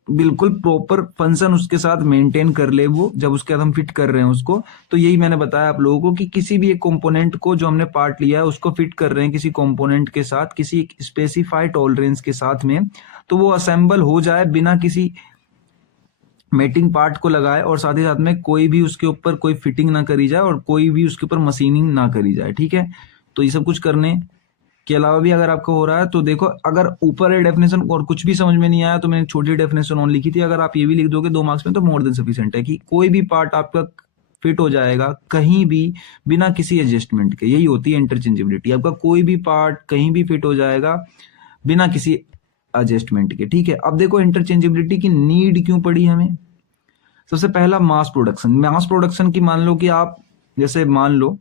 बिल्कुल प्रॉपर फंक्शन उसके साथ मेंटेन कर ले वो, जब उसके बाद हम फिट कर रहे हैं उसको। तो यही मैंने बताया आप लोगों को कि किसी भी एक कंपोनेंट को जो हमने पार्ट लिया है उसको फिट कर रहे हैं किसी कंपोनेंट के साथ, किसी एक स्पेसिफाइड टॉलरेंस के साथ में, तो वो असेंबल हो जाए बिना किसी मेटिंग पार्ट को लगाए, और साथ ही साथ में कोई भी उसके ऊपर कोई फिटिंग ना करी जाए और कोई भी उसके ऊपर मशीनिंग ना करी जाए। ठीक है, तो ये सब कुछ करने के अलावा भी अगर आपको हो रहा है तो देखो, अगर ऊपर है डेफिनेशन और कुछ भी समझ में नहीं आया तो मैंने छोटी डेफिनेशन ऑन लिखी थी, अगर आप ये भी लिख दोगे 2 मार्क्स में तो मोर देन सफिशिएंट है, कि कोई भी पार्ट आपका फिट हो जाएगा कहीं भी बिना किसी एडजस्टमेंट के। यही होती है इंटरचेंजेबिलिटी, आपका कोई भी पार्ट कहीं भी फिट हो जाएगा बिना किसी एडजस्टमेंट के। ठीक है, अब देखो इंटरचेंजेबिलिटी की नीड क्यों पड़ी हमें। सबसे पहला मास प्रोडक्शन। मास प्रोडक्शन की मान लो कि आप, जैसे मान लो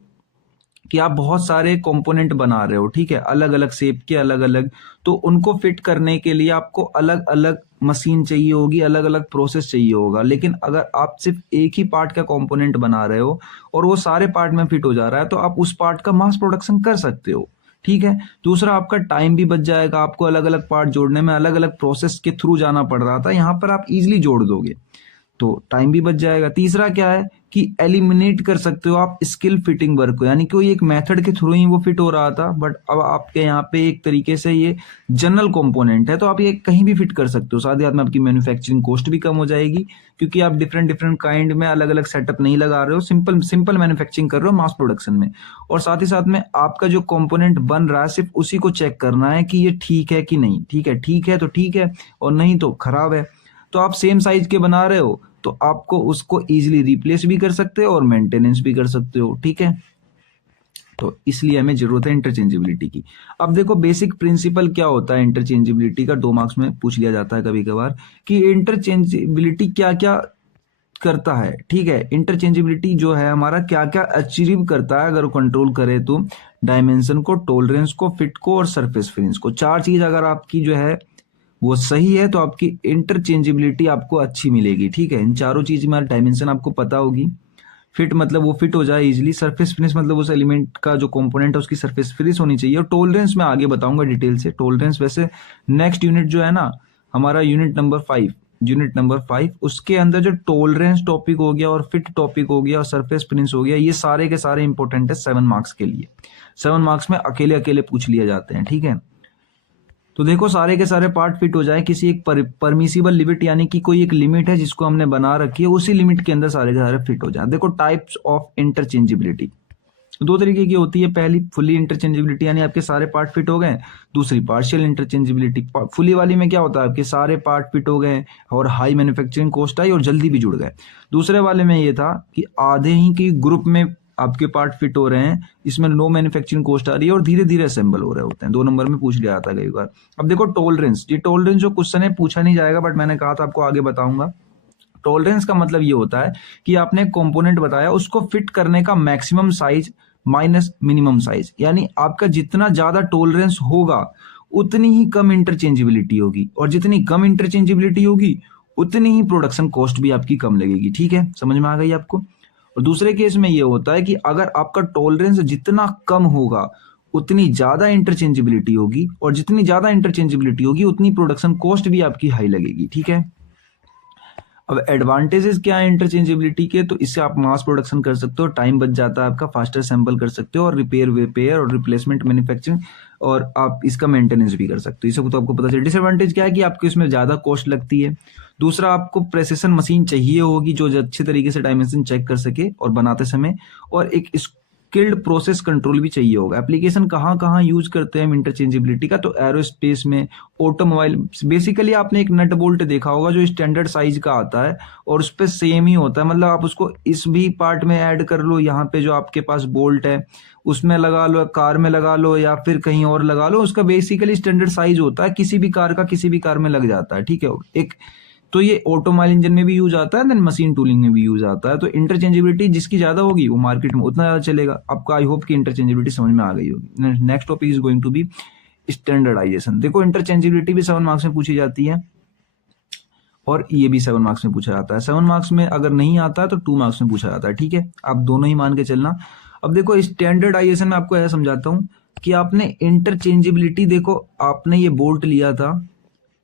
कि आप बहुत सारे कंपोनेंट बना रहे हो, ठीक है, अलग अलग शेप के, अलग अलग, तो उनको फिट करने के लिए आपको अलग अलग मशीन चाहिए होगी, अलग अलग प्रोसेस चाहिए होगा। लेकिन अगर आप सिर्फ एक ही पार्ट का कंपोनेंट बना रहे हो और वो सारे पार्ट में फिट हो जा रहा है, तो आप उस पार्ट का मास प्रोडक्शन कर सकते हो। ठीक है, दूसरा आपका टाइम भी बच जाएगा, आपको अलग अलग पार्ट जोड़ने में अलग अलग प्रोसेस के थ्रू जाना पड़ रहा था, यहाँ पर आप इजिली जोड़ दोगे तो टाइम भी बच जाएगा। तीसरा क्या है कि एलिमिनेट कर सकते हो आप स्किल फिटिंग वर्क को, यानी कोई एक मेथड के थ्रू ही वो फिट हो रहा था, बट अब आपके यहाँ पे एक तरीके से ये जनरल कंपोनेंट है तो आप ये कहीं भी फिट कर सकते हो। साथ ही साथ में आपकी मैन्युफैक्चरिंग कॉस्ट भी कम हो जाएगी, क्योंकि आप डिफरेंट डिफरेंट काइंड में अलग अलग सेटअप नहीं लगा रहे हो, सिंपल सिंपल मैन्युफैक्चरिंग कर रहे हो मास प्रोडक्शन में। और साथ ही साथ में आपका जो कंपोनेंट बन रहा है सिर्फ उसी को चेक करना है कि ये ठीक है कि नहीं। ठीक है, ठीक है तो ठीक है, और नहीं तो खराब है। तो आप सेम साइज के बना रहे हो तो आपको उसको इजीली रिप्लेस भी कर सकते हो और मेंटेनेंस भी कर सकते हो। ठीक है, तो इसलिए हमें जरूरत है इंटरचेंजेबिलिटी की। अब देखो बेसिक प्रिंसिपल क्या होता है इंटरचेंजेबिलिटी का, 2 मार्क्स में पूछ लिया जाता है कभी कभार कि इंटरचेंजेबिलिटी क्या क्या करता है। ठीक है, इंटरचेंजेबिलिटी जो है हमारा क्या क्या अचीव करता है अगर कंट्रोल करे तो, डायमेंशन को, टॉलरेंस को, फिट को और सरफेस फिनिश को। 4 चीज अगर आपकी जो है वो सही है तो आपकी इंटरचेंजेबिलिटी आपको अच्छी मिलेगी। ठीक है, इन चारों चीज में डायमेंशन आपको पता होगी, फिट मतलब वो फिट हो जाए इजीली, सरफेस फिनिश मतलब उस एलिमेंट का जो कंपोनेंट है उसकी सरफेस फिनिश होनी चाहिए, और टॉलरेंस मैं आगे बताऊंगा डिटेल से। टॉलरेंस वैसे नेक्स्ट यूनिट जो है ना हमारा यूनिट नंबर 5 उसके अंदर जो टॉलरेंस टॉपिक हो गया और फिट टॉपिक हो गया और सरफेस फिनिश हो गया, ये सारे के सारे इंपॉर्टेंट है 7 मार्क्स के लिए। 7 मार्क्स में अकेले अकेले पूछ लिए जाते हैं। ठीक है, तो देखो सारे के सारे पार्ट फिट हो जाए किसी एक परमिसिबल लिमिट, यानी कि कोई एक लिमिट है जिसको हमने बना रखी है, उसी लिमिट के अंदर सारे के सारे फिट हो जाए। देखो टाइप्स ऑफ इंटरचेंजेबिलिटी 2 तरीके की होती है। पहली फुली इंटरचेंजेबिलिटी, यानी आपके सारे पार्ट फिट हो गए। दूसरी पार्शियल इंटरचेंजेबिलिटी। फुली वाली में क्या होता है, आपके सारे पार्ट फिट हो गए और हाई मैन्युफैक्चरिंग कॉस्ट आई और जल्दी भी जुड़ गए। दूसरे वाले में ये था कि आधे ही के ग्रुप में आपके पार्ट फिट हो रहे हैं, इसमें लो मैन्युफैक्चरिंग कॉस्ट आ रही है और धीरे धीरे असेंबल हो रहे होते हैं। 2 नंबर में पूछ लिया जाता है कई बार। अब देखो टॉलरेंस, ये टॉलरेंस जो क्वेश्चन है पूछा नहीं जाएगा, बट मैंने कहा था आपको आगे बताऊंगा। टॉलरेंस का मतलब ये होता है कि आपने कंपोनेंट बताया उसको फिट करने का maximum size minus minimum size, यानी आपका जितना ज्यादा टॉलरेंस होगा उतनी ही कम इंटरचेंजेबिलिटी होगी, और जितनी कम इंटरचेंजेबिलिटी होगी उतनी ही प्रोडक्शन कॉस्ट भी आपकी कम लगेगी। ठीक है, समझ में आ गई आपको। और दूसरे केस में ये होता है कि अगर आपका टॉलरेंस जितना कम होगा उतनी ज्यादा इंटरचेंजेबिलिटी होगी, और जितनी ज्यादा इंटरचेंजेबिलिटी होगी उतनी प्रोडक्शन कॉस्ट भी आपकी हाई लगेगी। ठीक है, अब एडवांटेजेस क्या है इंटरचेंजेबिलिटी के, तो इससे आप मास प्रोडक्शन कर सकते हो, टाइम बच जाता है आपका, फास्टर सैंपल कर सकते हो, और रिपेयर और रिप्लेसमेंट मैन्युफैक्चरिंग, और आप इसका मेंटेनेंस भी कर सकते हो। इससे तो आपको पता चले। डिसएडवांटेज क्या है कि आपको इसमें ज्यादा कॉस्ट लगती है। दूसरा, आपको प्रेसिशन मशीन चाहिए होगी जो अच्छे तरीके से डायमेंशन चेक कर सके और बनाते समय, और एक स्किल्ड प्रोसेस कंट्रोल भी चाहिए होगा। एप्लीकेशन कहाँ कहाँ यूज करते हैं हम इंटरचेंजेबिलिटी का, तो एरोस्पेस में, ऑटोमोबाइल। बेसिकली आपने एक नट बोल्ट देखा होगा जो स्टैंडर्ड साइज का आता है और उस पर सेम ही होता है, मतलब आप उसको इस भी पार्ट में ऐड कर लो, यहाँ पे जो आपके पास बोल्ट है उसमें लगा लो, कार में लगा लो या फिर कहीं और लगा लो, उसका बेसिकली स्टैंडर्ड साइज होता है, किसी भी कार का किसी भी कार में लग जाता है। ठीक है, एक तो ये ऑटोमोबाइल इंजन में भी यूज आता है, देन मशीन टूलिंग में भी यूज आता है। तो इंटरचेंजेबिलिटी जिसकी ज्यादा होगी वो मार्केट में उतना ज्यादा चलेगा। आपको आई होप कि इंटरचेंजेबिलिटी समझ में आ गई होगी। Next topic is going to be standardization. देखो इंटरचेंजेबिलिटी भी 7 मार्क्स में पूछी जाती है और ये भी 7 मार्क्स में पूछा जाता है। 7 मार्क्स में अगर नहीं आता है तो 2 मार्क्स में पूछा जाता है, ठीक है, आप दोनों ही मान के चलना। अब देखो स्टैंडर्डाइजेशन में आपको ऐसा समझाता हूं कि आपने इंटरचेंजेबिलिटी, देखो आपने ये बोल्ट लिया था,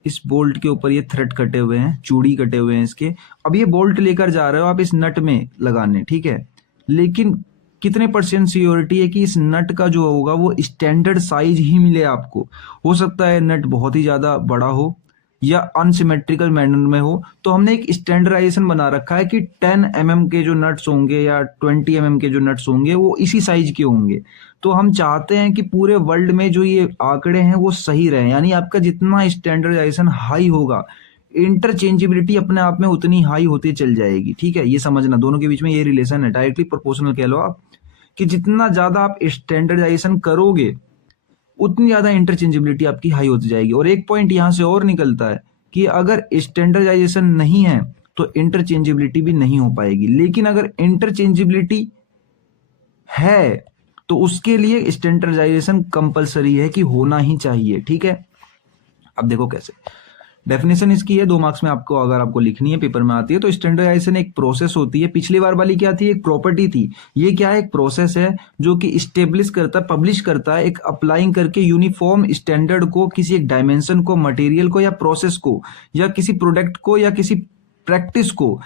इस बोल्ट के ऊपर ये थ्रेड कटे हुए हैं, चूड़ी कटे हुए हैं इसके। अब ये बोल्ट लेकर जा रहे हो आप इस नट में लगाने, ठीक है, लेकिन कितने % सियोरिटी है कि इस नट का जो होगा वो स्टैंडर्ड साइज ही मिले आपको। हो सकता है नट बहुत ही ज्यादा बड़ा हो या अनसिमेट्रिकल मैनर में हो। तो हमने एक स्टैंडर्डाइजेशन बना रखा है कि 10 mm के जो नट्स होंगे या 20 mm के जो नट्स होंगे वो इसी साइज के होंगे। तो हम चाहते हैं कि पूरे वर्ल्ड में जो ये आंकड़े हैं वो सही रहे, यानी आपका जितना स्टैंडर्डाइजेशन हाई होगा इंटरचेंजेबिलिटी अपने आप में उतनी हाई होती चल जाएगी, ठीक है। ये समझना, दोनों के बीच में ये रिलेशन है, डायरेक्टली प्रोपोर्शनल कह लो आप, कि जितना ज्यादा आप स्टैंडर्डाइजेशन करोगे उतनी ज्यादा इंटरचेंजेबिलिटी आपकी हाई होती जाएगी। और एक पॉइंट यहां से और निकलता है कि अगर स्टैंडर्डाइजेशन नहीं है तो इंटरचेंजेबिलिटी भी नहीं हो पाएगी, लेकिन अगर इंटरचेंजेबिलिटी है तो उसके लिए स्टैंडर्डाइजेशन कंपलसरी है कि होना ही चाहिए, ठीक है। अब देखो कैसे, डेफिनेशन इसकी है 2 मार्क्स में आपको, अगर आपको लिखनी है पेपर में आती है। तो स्टैंडर्डाइजेशन एक प्रोसेस होती है, पिछली बार वाली क्या थी, एक प्रॉपर्टी थी, ये क्या है, एक प्रोसेस है जो कि स्टेब्लिश करता है, पब्लिश करता है एक अप्लाइंग करके यूनिफॉर्म स्टैंडर्ड को किसी एक डायमेंशन को, मटेरियल को या प्रोसेस को या किसी प्रोडक्ट को या किसी प्रैक्टिस को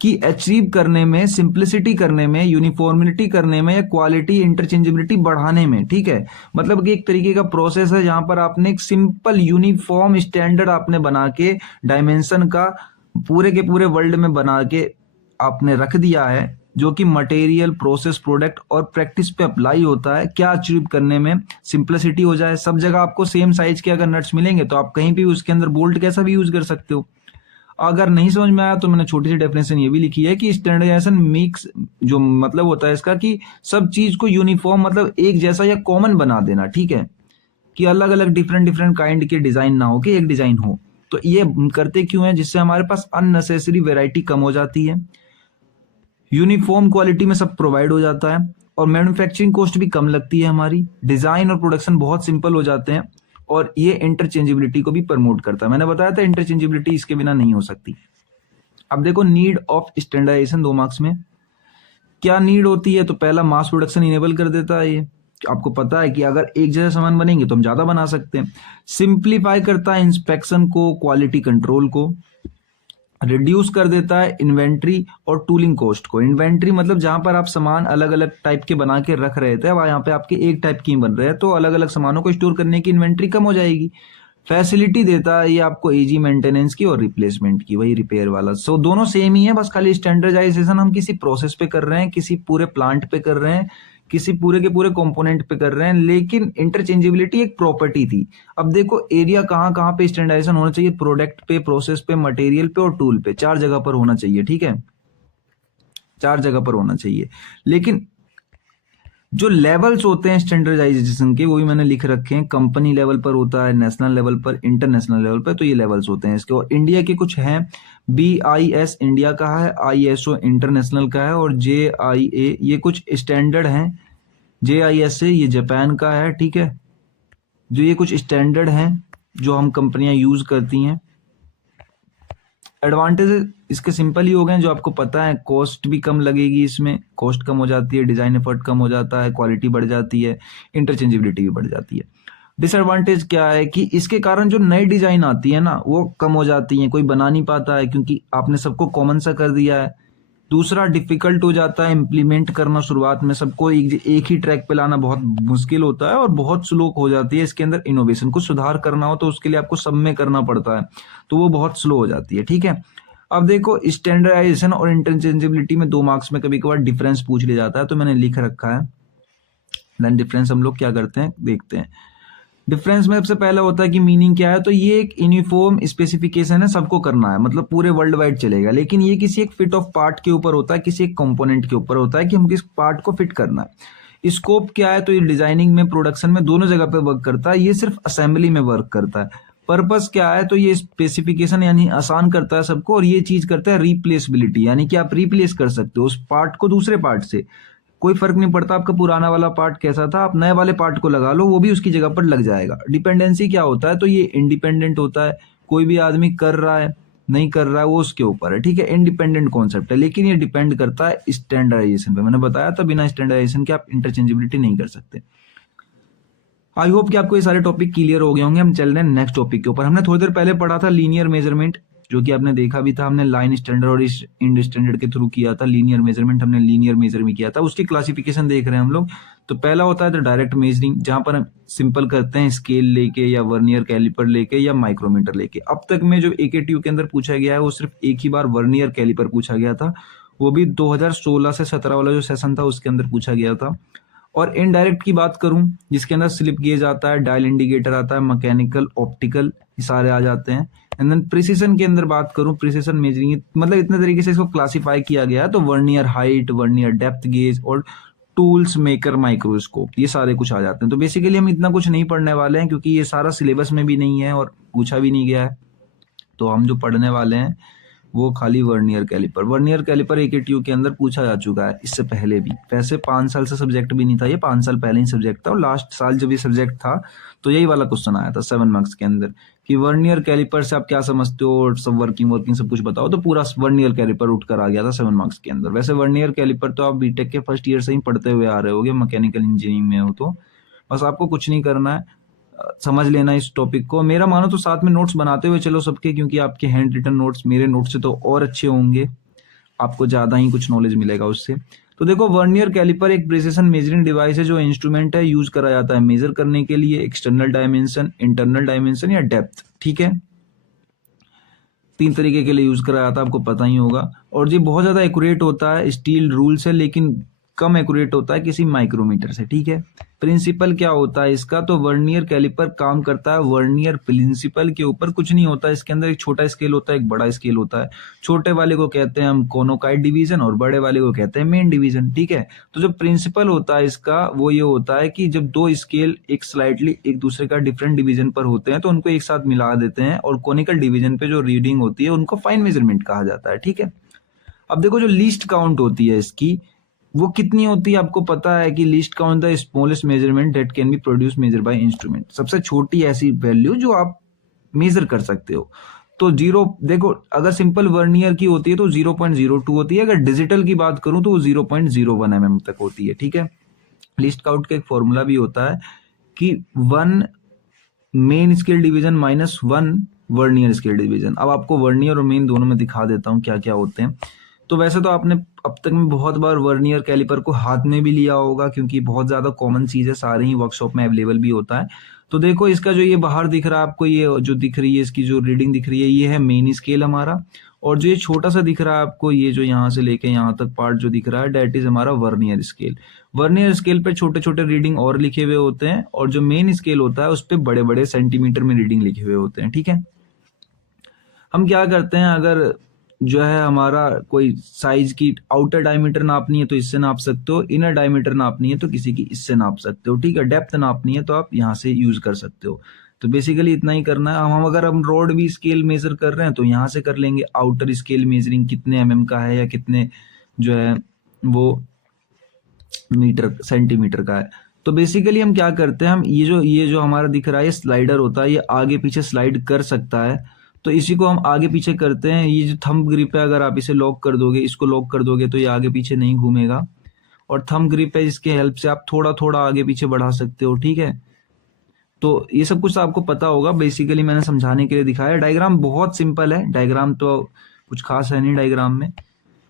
कि अचीव करने में, सिंप्लिसिटी करने में, यूनिफॉर्मिलिटी करने में या क्वालिटी इंटरचेंजेबिलिटी बढ़ाने में, ठीक है। मतलब कि एक तरीके का प्रोसेस है जहां पर आपने एक सिंपल यूनिफॉर्म स्टैंडर्ड आपने बना के डायमेंशन का पूरे के पूरे वर्ल्ड में बना के आपने रख दिया है, जो कि मटेरियल, प्रोसेस, प्रोडक्ट और प्रैक्टिस पे अप्लाई होता है। क्या अचीव करने में, सिंप्लिसिटी हो जाए, सब जगह आपको सेम साइज के अगर नट्स मिलेंगे तो आप कहीं भी उसके अंदर बोल्ट कैसा भी यूज कर सकते हो। अगर नहीं समझ में आया तो मैंने छोटी सी डेफिनेशन ये भी लिखी है कि स्टैंडर्डाइजेशन मिक्स, जो मतलब होता है इसका कि सब चीज को यूनिफॉर्म, मतलब एक जैसा या कॉमन बना देना, ठीक है, कि अलग अलग डिफरेंट डिफरेंट काइंड के डिजाइन ना हो, कि एक डिजाइन हो। तो ये करते क्यों है, जिससे हमारे पास अननेसेसरी वेराइटी कम हो जाती है, यूनिफॉर्म क्वालिटी में सब प्रोवाइड हो जाता है और मैन्युफैक्चरिंग कॉस्ट भी कम लगती है हमारी, डिजाइन और प्रोडक्शन बहुत सिंपल हो जाते हैं और ये इंटरचेंजेबिलिटी को भी प्रमोट करता है। मैंने बताया था इंटरचेंजेबिलिटी इसके बिना नहीं हो सकती। अब देखो नीड ऑफ स्टैंडर्डाइजेशन 2 मार्क्स में क्या नीड होती है, तो पहला मास प्रोडक्शन इनेबल कर देता है। ये आपको पता है कि अगर एक जैसा सामान बनेंगे तो हम ज्यादा बना सकते हैं। सिंप्लीफाई करता है इंस्पेक्शन को, क्वालिटी कंट्रोल को। रिड्यूस कर देता है इन्वेंट्री और टूलिंग कॉस्ट को। इन्वेंट्री मतलब जहां पर आप सामान अलग अलग टाइप के बना के रख रहे थे, वहां पे आपके एक टाइप की बन रहे हैं, तो अलग अलग सामानों को स्टोर करने की इन्वेंट्री कम हो जाएगी। फैसिलिटी देता है ये आपको इजी मेंटेनेंस की और रिप्लेसमेंट की, वही रिपेयर वाला। सो दोनों सेम ही है, बस खाली स्टैंडर्डाइजेशन हम किसी प्रोसेस पे कर रहे हैं, किसी पूरे प्लांट पे कर रहे हैं, किसी पूरे के पूरे कंपोनेंट पे कर रहे हैं, लेकिन इंटरचेंजेबिलिटी एक प्रॉपर्टी थी। अब देखो एरिया कहाँ कहाँ पे स्टैंडर्डाइजेशन होना चाहिए, प्रोडक्ट पे, प्रोसेस पे, मटेरियल पे और टूल पे, 4 जगह पर होना चाहिए, ठीक है, 4 जगह पर होना चाहिए। लेकिन जो लेवल्स होते हैं स्टैंडर्डाइजेशन के, वो भी मैंने लिख रखे हैं। कंपनी लेवल पर होता है, नेशनल लेवल पर, इंटरनेशनल लेवल पर, तो ये लेवल्स होते हैं इसके। और इंडिया के कुछ हैं, BIS इंडिया का है, ISO इंटरनेशनल का है और JIA ये कुछ स्टैंडर्ड हैं। JISA ये जापान का है, ठीक है। जो ये कुछ स्टैंडर्ड हैं जो हम कंपनियां यूज करती हैं। एडवांटेज इसके सिंपल ही हो गए, जो आपको पता है, कॉस्ट भी कम लगेगी, इसमें कॉस्ट कम हो जाती है, डिजाइन एफर्ट कम हो जाता है, क्वालिटी बढ़ जाती है, इंटरचेंजेबिलिटी भी बढ़ जाती है। डिसएडवांटेज क्या है कि इसके कारण जो नई डिजाइन आती है ना वो कम हो जाती है, कोई बना नहीं पाता है क्योंकि आपने सबको कॉमन सा कर दिया है। दूसरा, डिफिकल्ट हो जाता है इम्प्लीमेंट करना, शुरुआत में सबको एक ही ट्रैक पे लाना बहुत मुश्किल होता है और बहुत स्लो हो जाती है। इसके अंदर इनोवेशन को सुधार करना हो तो उसके लिए आपको सब में करना पड़ता है, तो वो बहुत स्लो हो जाती है, ठीक है। अब देखो स्टैंडर्डाइजेशन और इंटरचेंजेबिलिटी में 2 मार्क्स में कभी कभार डिफरेंस पूछ लिया जाता है, तो मैंने लिख रखा है। देन डिफरेंस हम लोग क्या करते हैं देखते हैं। डिफरेंस में सबसे पहला होता है कि मीनिंग क्या है, तो ये एक यूनिफॉर्म स्पेसिफिकेशन है, सबको करना है, मतलब पूरे वर्ल्ड वाइड चलेगा, लेकिन ये किसी एक फिट ऑफ पार्ट के ऊपर होता है, किसी एक कंपोनेंट के ऊपर होता है कि हम किस पार्ट को फिट करना है। स्कोप क्या है, तो ये डिजाइनिंग में, प्रोडक्शन में, दोनों जगह पे वर्क करता है, ये सिर्फ असेंबली में वर्क करता है। पर्पस क्या है, तो ये स्पेसिफिकेशन यानी आसान करता है सबको, और ये चीज करता है रिप्लेसबिलिटी, यानी कि आप रिप्लेस कर सकते हो उस पार्ट को दूसरे पार्ट से। कोई फर्क नहीं पड़ता आपका पुराना वाला पार्ट कैसा था, आप नए वाले पार्ट को लगा लो, वो भी उसकी जगह पर लग जाएगा। डिपेंडेंसी क्या होता है, तो ये इंडिपेंडेंट होता है, कोई भी आदमी कर रहा है नहीं कर रहा है वो उसके ऊपर है, ठीक है, इंडिपेंडेंट कॉन्सेप्ट है। लेकिन ये डिपेंड करता है स्टैंडर्डाइजेशन पे, मैंने बताया था बिना स्टैंडर्डाइजेशन के आप इंटरचेंजेबिलिटी नहीं कर सकते। आई होप कि आपको ये सारे टॉपिक क्लियर हो गए होंगे। हम चल रहे हैं नेक्स्ट टॉपिक के ऊपर। हमने थोड़ी देर पहले पढ़ा था लीनियर मेजरमेंट, जो कि आपने देखा भी था, हमने लाइन स्टैंडर्ड और इंड स्टैंडर्ड के थ्रू किया था। लीनियर मेजरमेंट हमने लीनियर मेजर में किया था, उसकी क्लासिफिकेशन देख रहे हैं हम लोग। तो पहला होता है डायरेक्ट मेजरिंग, जहां पर हम सिंपल करते हैं स्केल लेके या वर्नियर कैलिपर लेके या माइक्रोमीटर लेके। अब तक में जो AKTU के अंदर पूछा गया है वो सिर्फ एक ही बार वर्नियर कैलिपर पूछा गया था, वो भी 2016 से 17 वाला जो सेशन था उसके अंदर पूछा गया था। और इनडायरेक्ट की बात करूं, जिसके अंदर स्लिप गेज आता है, डायल इंडिकेटर आता है, मैकेनिकल, ऑप्टिकल, ये सारे आ जाते हैं। एंड देन प्रिसीजन के अंदर बात करूं, प्रिसीजन मेजरिंग, मतलब इतने तरीके से इसको क्लासिफाई किया गया है। तो vernier height, vernier depth gauge और टूल्स मेकर माइक्रोस्कोप, ये सारे कुछ आ जाते हैं। तो बेसिकली हम इतना कुछ नहीं पढ़ने वाले हैं, क्योंकि ये सारा सिलेबस में भी नहीं है और पूछा भी नहीं गया है। तो हम जो पढ़ने वाले हैं वो खाली vernier caliper. Vernier caliper AKTU के अंदर पूछा जा चुका है इससे पहले भी। वैसे 5 साल से सब्जेक्ट भी नहीं था, ये 5 साल पहले ही सब्जेक्ट था, और लास्ट साल जब ये सब्जेक्ट था तो यही वाला क्वेश्चन आया था 7 मार्क्स के अंदर कि वर्नियर कैलिपर से आप क्या समझते हो और सब वर्किंग सब कुछ बताओ। तो पूरा वर्नियर कैलिपर उठ कर आ गया था 7 मार्क्स के अंदर। वैसे वर्नियर कैलिपर तो आप बीटेक के फर्स्ट ईयर से ही पढ़ते हुए आ रहे होगे, मैकेनिकल इंजीनियरिंग में हो, तो बस आपको कुछ नहीं करना है, समझ लेना इस टॉपिक को। मेरा मानो तो साथ में नोट्स बनाते हुए चलो सबके, क्योंकि आपके हैंड रिटन नोट्स मेरे नोट्स से तो और अच्छे होंगे, आपको ज्यादा ही कुछ नॉलेज मिलेगा उससे। तो देखो, वर्नियर कैलिपर एक प्रिसिशन मेजरिंग डिवाइस है, जो इंस्ट्रूमेंट है, यूज करा जाता है मेजर करने के लिए एक्सटर्नल डायमेंशन, इंटरनल डायमेंशन या डेप्थ, ठीक है। 3 तरीके के लिए यूज करा जाता है, आपको पता ही होगा। और ये बहुत ज्यादा एक्यूरेट होता है स्टील रूल से, लेकिन कम एक्यूरेट होता है किसी माइक्रोमीटर से, ठीक है। प्रिंसिपल क्या होता है इसका, तो वर्नियर कैलिपर काम करता है वर्नियर प्रिंसिपल के ऊपर, कुछ नहीं होता इसके अंदर। एक छोटा स्केल होता है, एक बड़ा स्केल होता है। छोटे वाले को कहते हैं हम कोनोकाइट डिवीजन और बड़े वाले को कहते हैं मेन डिवीजन, ठीक है। तो जो प्रिंसिपल होता है इसका वो ये होता है कि जब 2 स्केल एक स्लाइटली एक दूसरे का डिफरेंट डिवीजन पर होते हैं तो उनको एक साथ मिला देते हैं, और कोनिकल डिवीजन पे जो रीडिंग होती है उनको फाइन मेजरमेंट कहा जाता है, ठीक है। अब देखो, जो लीस्ट काउंट होती है इसकी वो कितनी होती है, आपको पता है कि least count the smallest measurement that can be produce measure by instrument, सबसे छोटी ऐसी वैल्यू जो आप मेजर कर सकते हो। तो 0, देखो अगर सिंपल वर्नियर की होती है तो 0.02 होती है, अगर डिजिटल की बात करूं तो वो 0.01 mm तक होती है, ठीक है। लीस्ट काउंट का एक फॉर्मूला भी होता है कि 1 main scale division minus 1 vernier scale division. अब आपको वर्नियर और मेन दोनों में दिखा देता हूं क्या क्या होते हैं। तो वैसे तो आपने अब तक में बहुत बार वर्नियर कैलिपर को हाथ में भी लिया होगा, क्योंकि बहुत ज्यादा कॉमन चीज है, सारे ही वर्कशॉप में अवेलेबल भी होता है। तो देखो, इसका जो ये बाहर दिख रहा है आपको, ये जो दिख रही है इसकी जो रीडिंग दिख रही है, ये है मेन स्केल हमारा। और जो ये छोटा सा दिख रहा है आपको, ये जो यहाँ से लेके यहाँ तक पार्ट जो दिख रहा है, डेट इज हमारा वर्नियर स्केल। वर्नियर स्केल पे छोटे छोटे रीडिंग और लिखे हुए होते हैं, और जो मेन स्केल होता है उस पर बड़े बड़े सेंटीमीटर में रीडिंग लिखे हुए होते हैं, ठीक है। हम क्या करते हैं, अगर जो है हमारा कोई साइज की आउटर डायमीटर नापनी है तो इससे नाप सकते हो, इनर डायमीटर नापनी है तो किसी की इससे नाप सकते हो, ठीक है। डेप्थ नापनी है तो आप यहाँ से यूज कर सकते हो। तो बेसिकली इतना ही करना है। हम अगर हम रोड भी स्केल मेजर कर रहे हैं तो यहाँ से कर लेंगे आउटर स्केल मेजरिंग कितने mm का है या कितने जो है वो मीटर सेंटीमीटर का है। तो बेसिकली हम क्या करते हैं, हम ये जो हमारा दिख रहा है ये स्लाइडर होता है, ये आगे पीछे स्लाइड कर सकता है, तो इसी को हम आगे पीछे करते हैं। ये जो थंब ग्रिप है, अगर आप इसे लॉक कर दोगे, इसको लॉक कर दोगे तो ये आगे पीछे नहीं घूमेगा। और थंब ग्रिप है, इसके हेल्प से आप थोड़ा थोड़ा आगे पीछे बढ़ा सकते हो, ठीक है। तो ये सब कुछ आपको पता होगा, बेसिकली मैंने समझाने के लिए दिखाया। डायग्राम बहुत सिंपल है, डायग्राम तो कुछ खास है नहीं डायग्राम में।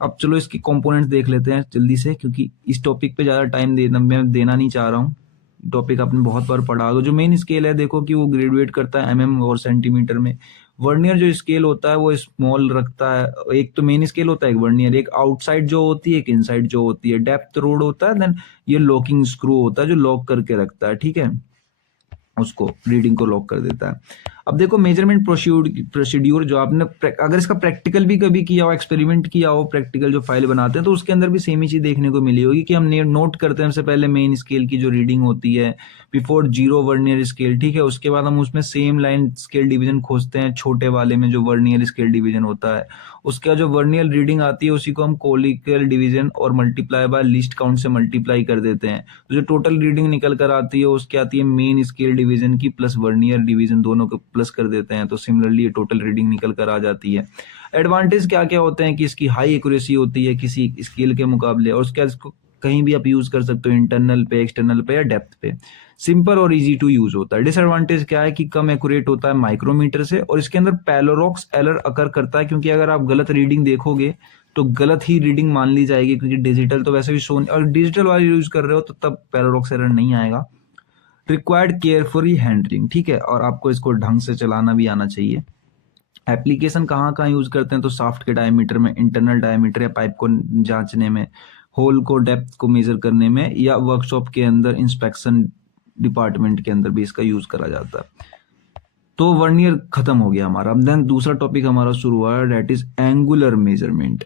अब चलो इसके कंपोनेंट्स देख लेते हैं जल्दी से, क्योंकि इस टॉपिक पे ज्यादा टाइम मैं देना नहीं चाह रहा हूँ। टॉपिक आपने बहुत बार पढ़ा होगा। जो मेन स्केल है देखो कि वो ग्रेजुएट करता है mm और सेंटीमीटर में। वर्नियर जो स्केल होता है वो स्मॉल रखता है। एक तो मेन स्केल होता है, एक वर्नियर, एक आउटसाइड जो होती है, एक इनसाइड जो होती है। डेप्थ रोड होता है, देन ये लॉकिंग स्क्रू होता है जो लॉक करके रखता है, ठीक है। उसको रीडिंग को लॉक कर देता है। अब देखो मेजरमेंट प्रोसीड्यूर जो आपने अगर इसका प्रैक्टिकल भी कभी किया हो, एक्सपेरिमेंट किया हो, प्रैक्टिकल जो फाइल बनाते हैं तो उसके अंदर भी सेम ही चीज देखने को मिली होगी कि हम नोट करते हैं सबसे पहले मेन स्केल की जो रीडिंग होती है बिफोर 0 वर्नियर स्केल, ठीक है। उसके बाद हम उसमें सेम लाइन स्केल डिवीजन खोजते हैं छोटे वाले में जो वर्नियर स्केल डिवीजन होता है। उसके बाद जो वर्नियर रीडिंग आती है उसी को हम कोलिकल डिवीजन और मल्टीप्लाई बाय लीस्ट काउंट से मल्टीप्लाई कर देते हैं। तो जो टोटल रीडिंग निकल कर आती है उसकी आती है मेन स्केल डिवीजन की प्लस वर्नियर डिवीजन, दोनों को प्लस कर देते हैं तो सिमिलरली ये टोटल रीडिंग निकल कर आ जाती है। एडवांटेज क्या क्या होते हैं कि इसकी हाई एक्यूरेसी होती है किसी स्केल के मुकाबले, और उसके बाद इसको कहीं भी आप यूज कर सकते हो, इंटरनल पे, एक्सटर्नल पे या डेप्थ पे। सिंपल और इजी टू यूज होता है। डिसएडवांटेज क्या है कि कम एक्यूरेट होता है माइक्रोमीटर से, और इसके अंदर पैराडॉक्स एरर अकर करता है क्योंकि अगर आप गलत रीडिंग देखोगे तो गलत ही रीडिंग मान ली जाएगी, क्योंकि डिजिटल तो वैसे भी शो, और डिजिटल वाली यूज कर रहे हो तो तब पैराडॉक्स एरर नहीं आएगा। रिक्वायर्ड केयरफुली हैंडलिंग, ठीक है, और आपको इसको ढंग से चलाना भी आना चाहिए। एप्लीकेशन कहाँ कहाँ यूज करते हैं तो शाफ्ट के डायमीटर में, इंटरनल डायमीटर या पाइप को जांचने में, होल को डेप्थ को मेजर करने में, या वर्कशॉप के अंदर इंस्पेक्शन डिपार्टमेंट के अंदर भी इसका यूज करा जाता है। तो वर्नियर खत्म हो गया हमारा। अब देन दूसरा टॉपिक हमारा शुरू हुआ है, that is angular measurement.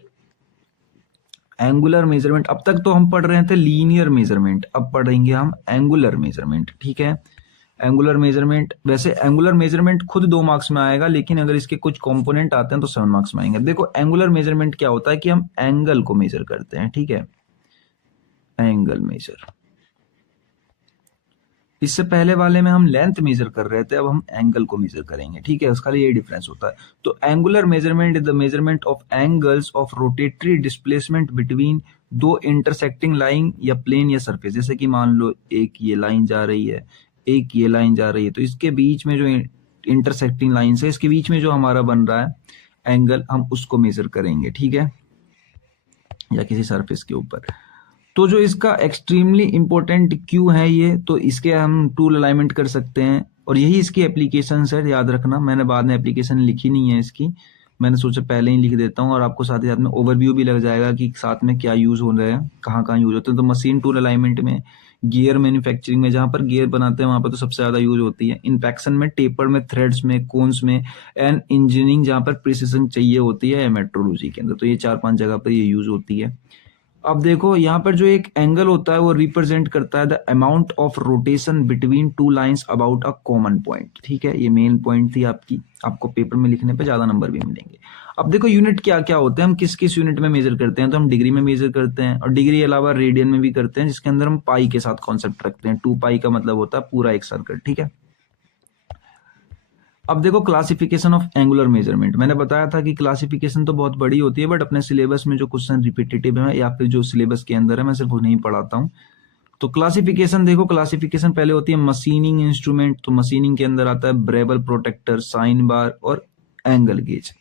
Angular measurement, अब तक तो हम पढ़ रहे थे लीनियर मेजरमेंट, अब पढ़ेंगे हम एंगुलर मेजरमेंट, ठीक है। एंगुलर मेजरमेंट, वैसे एंगुलर मेजरमेंट खुद 2 मार्क्स में आएगा, लेकिन अगर इसके कुछ कंपोनेंट आते हैं तो 7 मार्क्स में आएंगे। देखो एंगुलर मेजरमेंट क्या होता है कि हम एंगल को मेजर करते हैं, ठीक है, एंगल मेजर। इससे पहले वाले में हम लेंथ मेजर कर रहे थे, अब हम एंगल को मेजर करेंगे, ठीक है, उसका ये डिफरेंस होता है। तो angular measurement is the measurement of angles of rotatory displacement between 2 intersecting line या प्लेन या सरफेस। जैसे कि मान लो एक ये लाइन जा रही है, एक ये लाइन जा रही है, तो इसके बीच में जो इंटरसेक्टिंग लाइन है, इसके बीच में जो हमारा बन रहा है एंगल, हम उसको मेजर करेंगे, ठीक है, या किसी सरफेस के ऊपर। तो जो इसका एक्सट्रीमली इंपॉर्टेंट क्यों है ये, तो इसके हम टूल अलाइनमेंट कर सकते हैं, और यही इसकी एप्लीकेशन है, याद रखना। मैंने बाद में एप्लीकेशन लिखी नहीं है इसकी, मैंने सोचा पहले ही लिख देता हूँ, और आपको साथ ही साथ में ओवरव्यू भी लग जाएगा कि साथ में क्या यूज हो रहा है, कहाँ कहाँ यूज होते हैं। तो मशीन टूल अलाइनमेंट में, गियर मैन्युफैक्चरिंग में, जहाँ पर गियर बनाते हैं वहां पर तो सबसे ज्यादा यूज होती है। इंपेक्शन में, टेपर में, थ्रेड्स में, कोन्स में, एंड इंजीनियरिंग जहाँ पर प्रिसिजन चाहिए होती है, या मेट्रोलॉजी के अंदर, तो ये 4-5 जगह पर ये यूज होती है। अब देखो यहाँ पर जो एक एंगल होता है वो रिप्रेजेंट करता है the amount of rotation between 2 lines about a common point, ठीक है, ये मेन पॉइंट थी आपकी, आपको पेपर में लिखने पे ज्यादा नंबर भी मिलेंगे। अब देखो यूनिट क्या क्या होते हैं, हम किस किस यूनिट में मेजर करते हैं, तो हम डिग्री में मेजर करते हैं, और डिग्री के अलावा रेडियन में भी करते हैं, जिसके अंदर हम पाई के साथ कॉन्सेप्ट रखते हैं। 2 पाई का मतलब होता है पूरा एक सर्कल, ठीक है। अब देखो क्लासिफिकेशन ऑफ एंगुलर मेजरमेंट, मैंने बताया था कि क्लासिफिकेशन तो बहुत बड़ी होती है, बट अपने सिलेबस में जो क्वेश्चन रिपीटेटिव है या फिर जो सिलेबस के अंदर है मैं सिर्फ उन्हें ही पढ़ाता हूँ। तो क्लासिफिकेशन देखो, क्लासिफिकेशन पहले होती है मशीनिंग इंस्ट्रूमेंट, तो मशीनिंग के अंदर आता है ब्रेवल प्रोटेक्टर, साइन बार और एंगल गेज।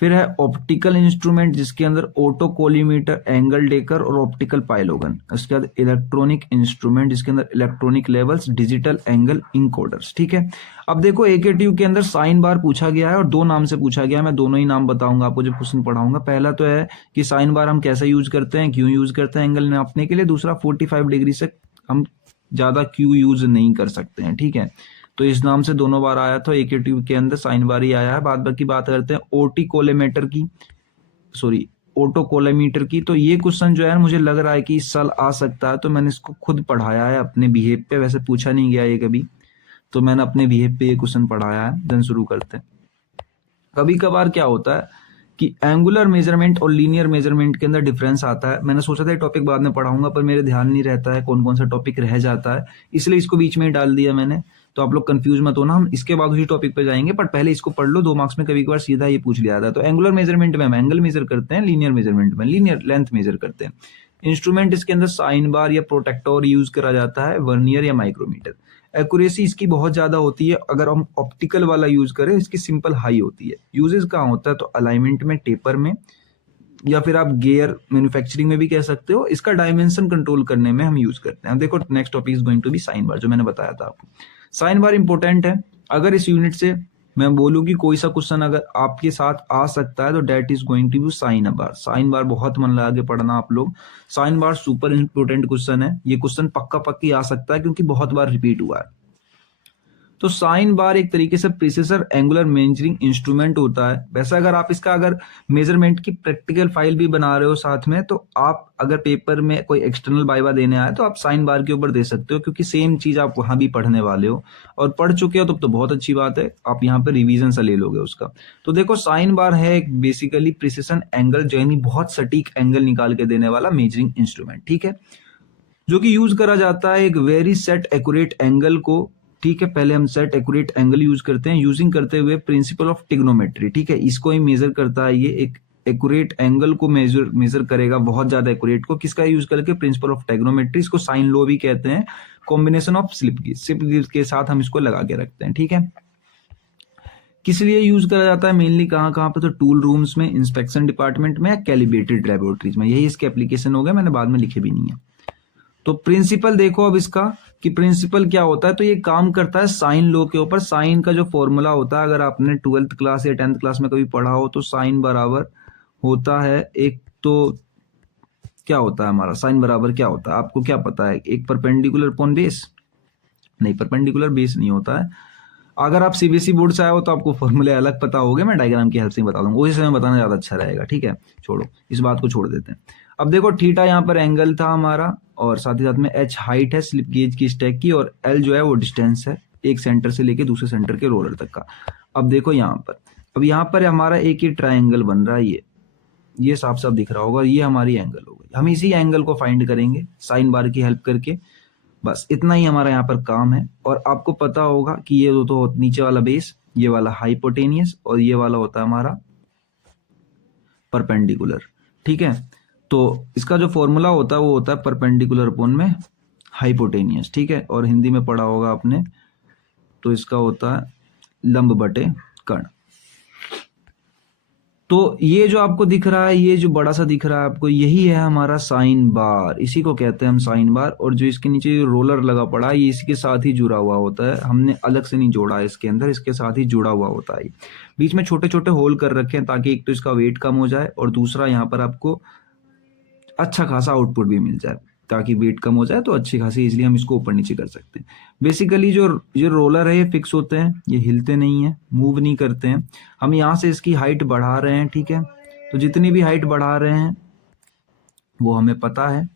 फिर है ऑप्टिकल इंस्ट्रूमेंट, जिसके अंदर ऑटो कोलिमीटर, एंगल डेकर और ऑप्टिकल पाइलोगन। उसके बाद इलेक्ट्रॉनिक इंस्ट्रूमेंट, जिसके अंदर इलेक्ट्रॉनिक लेवल्स, डिजिटल एंगल इंकोडर्स, ठीक है। अब देखो एक ट्यूब के अंदर साइन बार पूछा गया है और 2 नाम से पूछा गया है, मैं दोनों ही नाम बताऊंगा आपको जब क्वेश्चन पढ़ाऊंगा। पहला तो है कि साइन बार हम कैसे यूज करते हैं, क्यों यूज करते हैं एंगल नापने के लिए। दूसरा 45 डिग्री से हम ज्यादा क्यों यूज नहीं कर सकते हैं, ठीक है। तो इस नाम से दोनों बार आया था, एक ट्यूब के अंदर साइन बार ही आया है। बाद बाकी बात करते हैं ओटी कोलेमीटर की, सॉरी ऑटो कोलेमीटर की। तो ये क्वेश्चन जो है मुझे लग रहा है कि इस साल आ सकता है, तो मैंने इसको खुद पढ़ाया है अपने बिहेव पे, वैसे पूछा नहीं गया ये कभी, तो मैंने अपने बिहेव पे ये क्वेश्चन पढ़ाया है। देन शुरू करते हैं। कभी कभार क्या होता है कि एंगुलर मेजरमेंट और लीनियर मेजरमेंट के अंदर डिफरेंस आता है। मैंने सोचा था ये टॉपिक बाद में पढ़ाऊंगा, पर मेरे ध्यान नहीं रहता है कौन कौन सा टॉपिक रह जाता है, इसलिए इसको बीच में ही डाल दिया मैंने। तो आप लोग कंफ्यूज मत होना, हम इसके बाद उसी टॉपिक पे जाएंगे, पर पहले इसको पढ़ लो। 2 मार्क्स में कभी कभार सीधा ये पूछ लिया था। तो एंगुलर मेजरमेंट में हम एंगल मेजर करते हैं, लीनियर मेजरमेंट में लीनियर लेंथ मेजर करते हैं। इंस्ट्रूमेंट इसके अंदर साइन बार या प्रोटेक्टर यूज करा जाता है, वर्नियर या माइक्रोमीटर। एक्यूरेसी इसकी बहुत ज्यादा होती है, अगर हम ऑप्टिकल वाला यूज करें इसकी सिंपल हाई होती है। यूजेस कहाँ होता है तो अलाइनमेंट में, टेपर में, या फिर आप गियर मैन्युफैक्चरिंग में भी कह सकते हो। इसका डायमेंशन कंट्रोल करने में हम यूज करते हैं। देखो next topic is going to be sine bar, जो मैंने बताया था आपको। साइन बार इंपॉर्टेंट है। अगर इस यूनिट से मैं बोलूं कि कोई सा क्वेश्चन अगर आपके साथ आ सकता है तो that is going to be sine bar. Sine bar बहुत मन लगा के पढ़ना आप लोग। Sine bar super important question है, ये क्वेश्चन पक्का पक्की आ सकता है क्योंकि बहुत बार रिपीट हुआ है। तो साइन बार एक तरीके से प्रिसिजन एंगुलर मेजरिंग इंस्ट्रूमेंट होता है। वैसे अगर आप इसका अगर मेजरमेंट की प्रैक्टिकल फाइल भी बना रहे हो साथ में, तो आप अगर पेपर में कोई एक्सटर्नल वाइवा देने आए तो आप साइन बार के ऊपर दे सकते हो, क्योंकि सेम चीज आप वहां भी पढ़ने वाले हो और पढ़ चुके हो तो बहुत अच्छी बात है, आप यहाँ पे रिवीजन से ले लोगे उसका। तो देखो साइन बार है एक बेसिकली प्रिसिजन एंगल, यानी बहुत सटीक एंगल निकाल के देने वाला मेजरिंग इंस्ट्रूमेंट, ठीक है, जो कि यूज करा जाता है एक वेरी सेट एक्यूरेट एंगल को। ठीक है, पहले हम सेट एक्यूरेट एंगल यूज करते हैं यूजिंग करते हुए प्रिंसिपल ऑफ टिग्नोमेट्री। ठीक है, इसको ही मेजर करता है, ये एक एक्यूरेट एंगल को मेजर करेगा, बहुत ज्यादा एक्यूरेट को, किसका यूज करके, प्रिंसिपल ऑफ टिग्नोमेट्री। इसको साइन लॉ भी कहते हैं, कॉम्बिनेशन ऑफ स्लिप गेज के साथ हम इसको लगा के रखते हैं। ठीक है, किस लिए यूज करा जाता है मेनली, कहाँ कहाँ पे, तो टूल रूम्स में, इंस्पेक्शन डिपार्टमेंट में या कैलिब्रेटेड लेबोरेटरीज में, यही इसके एप्लीकेशन हो गए, मैंने बाद में लिखे भी नहीं है। तो प्रिंसिपल देखो अब इसका कि प्रिंसिपल क्या होता है, तो ये काम करता है साइन लॉ के ऊपर। साइन का जो फॉर्मूला होता है, अगर आपने 12th क्लास या 10th क्लास में कभी पढ़ा हो, तो साइन बराबर होता है एक, तो क्या होता है हमारा साइन बराबर क्या होता है, आपको क्या पता है, एक परपेंडिकुलर अपॉन बेस, नहीं परपेंडिकुलर बेस नहीं होता है। अगर आप सीबीएसई बोर्ड से आए हो तो आपको फॉर्मूले अलग पता होंगे, मैं डायग्राम की हेल्प से बता दूंगा, उसी समय बताना ज्यादा अच्छा रहेगा। ठीक है, छोड़ो इस बात को, छोड़ देते हैं। अब देखो थीटा यहाँ पर एंगल था हमारा, और साथ ही साथ में एच हाइट है स्लिप गेज की स्टैक की, और एल जो है वो डिस्टेंस है एक सेंटर से लेके दूसरे सेंटर के रोलर तक का। अब देखो यहाँ पर, अब यहाँ पर हमारा एक ही ट्राइंगल बन रहा है, ये साफ साफ दिख रहा होगा, ये हमारी एंगल हो गई। हम इसी एंगल को फाइंड करेंगे साइन बार की हेल्प करके, बस इतना ही हमारा यहाँ पर काम है। और आपको पता होगा कि ये तो नीचे वाला बेस, ये वाला हाइपोटेनियस, और ये वाला होता है हमारा परपेंडिकुलर। ठीक है, तो इसका जो फॉर्मूला होता है वो होता है परपेंडिकुलर अपॉन में हाइपोटेनियस। ठीक है, और हिंदी में पढ़ा होगा आपने, तो इसका होता है लंब बटे कर्ण। तो ये जो आपको दिख रहा है, ये जो बड़ा सा दिख रहा है आपको, यही है हमारा साइन बार, इसी को कहते हैं हम साइन बार। और जो इसके नीचे रोलर लगा पड़ा है, ये इसके साथ ही जुड़ा हुआ होता है, हमने अलग से नहीं जोड़ा है इसके अंदर, इसके साथ ही जुड़ा हुआ होता है। बीच में छोटे छोटे होल कर रखे हैं ताकि एक तो इसका वेट कम हो जाए, और दूसरा यहाँ पर आपको अच्छा खासा आउटपुट भी मिल जाए, ताकि वेट कम हो जाए तो अच्छी खासी, इसलिए हम इसको ऊपर नीचे कर सकते हैं। बेसिकली जो रोलर है ये फिक्स होते हैं, ये हिलते नहीं है, मूव नहीं करते हैं। हम यहाँ से इसकी हाइट बढ़ा रहे हैं, ठीक है, तो जितनी भी हाइट बढ़ा रहे हैं वो हमें पता है।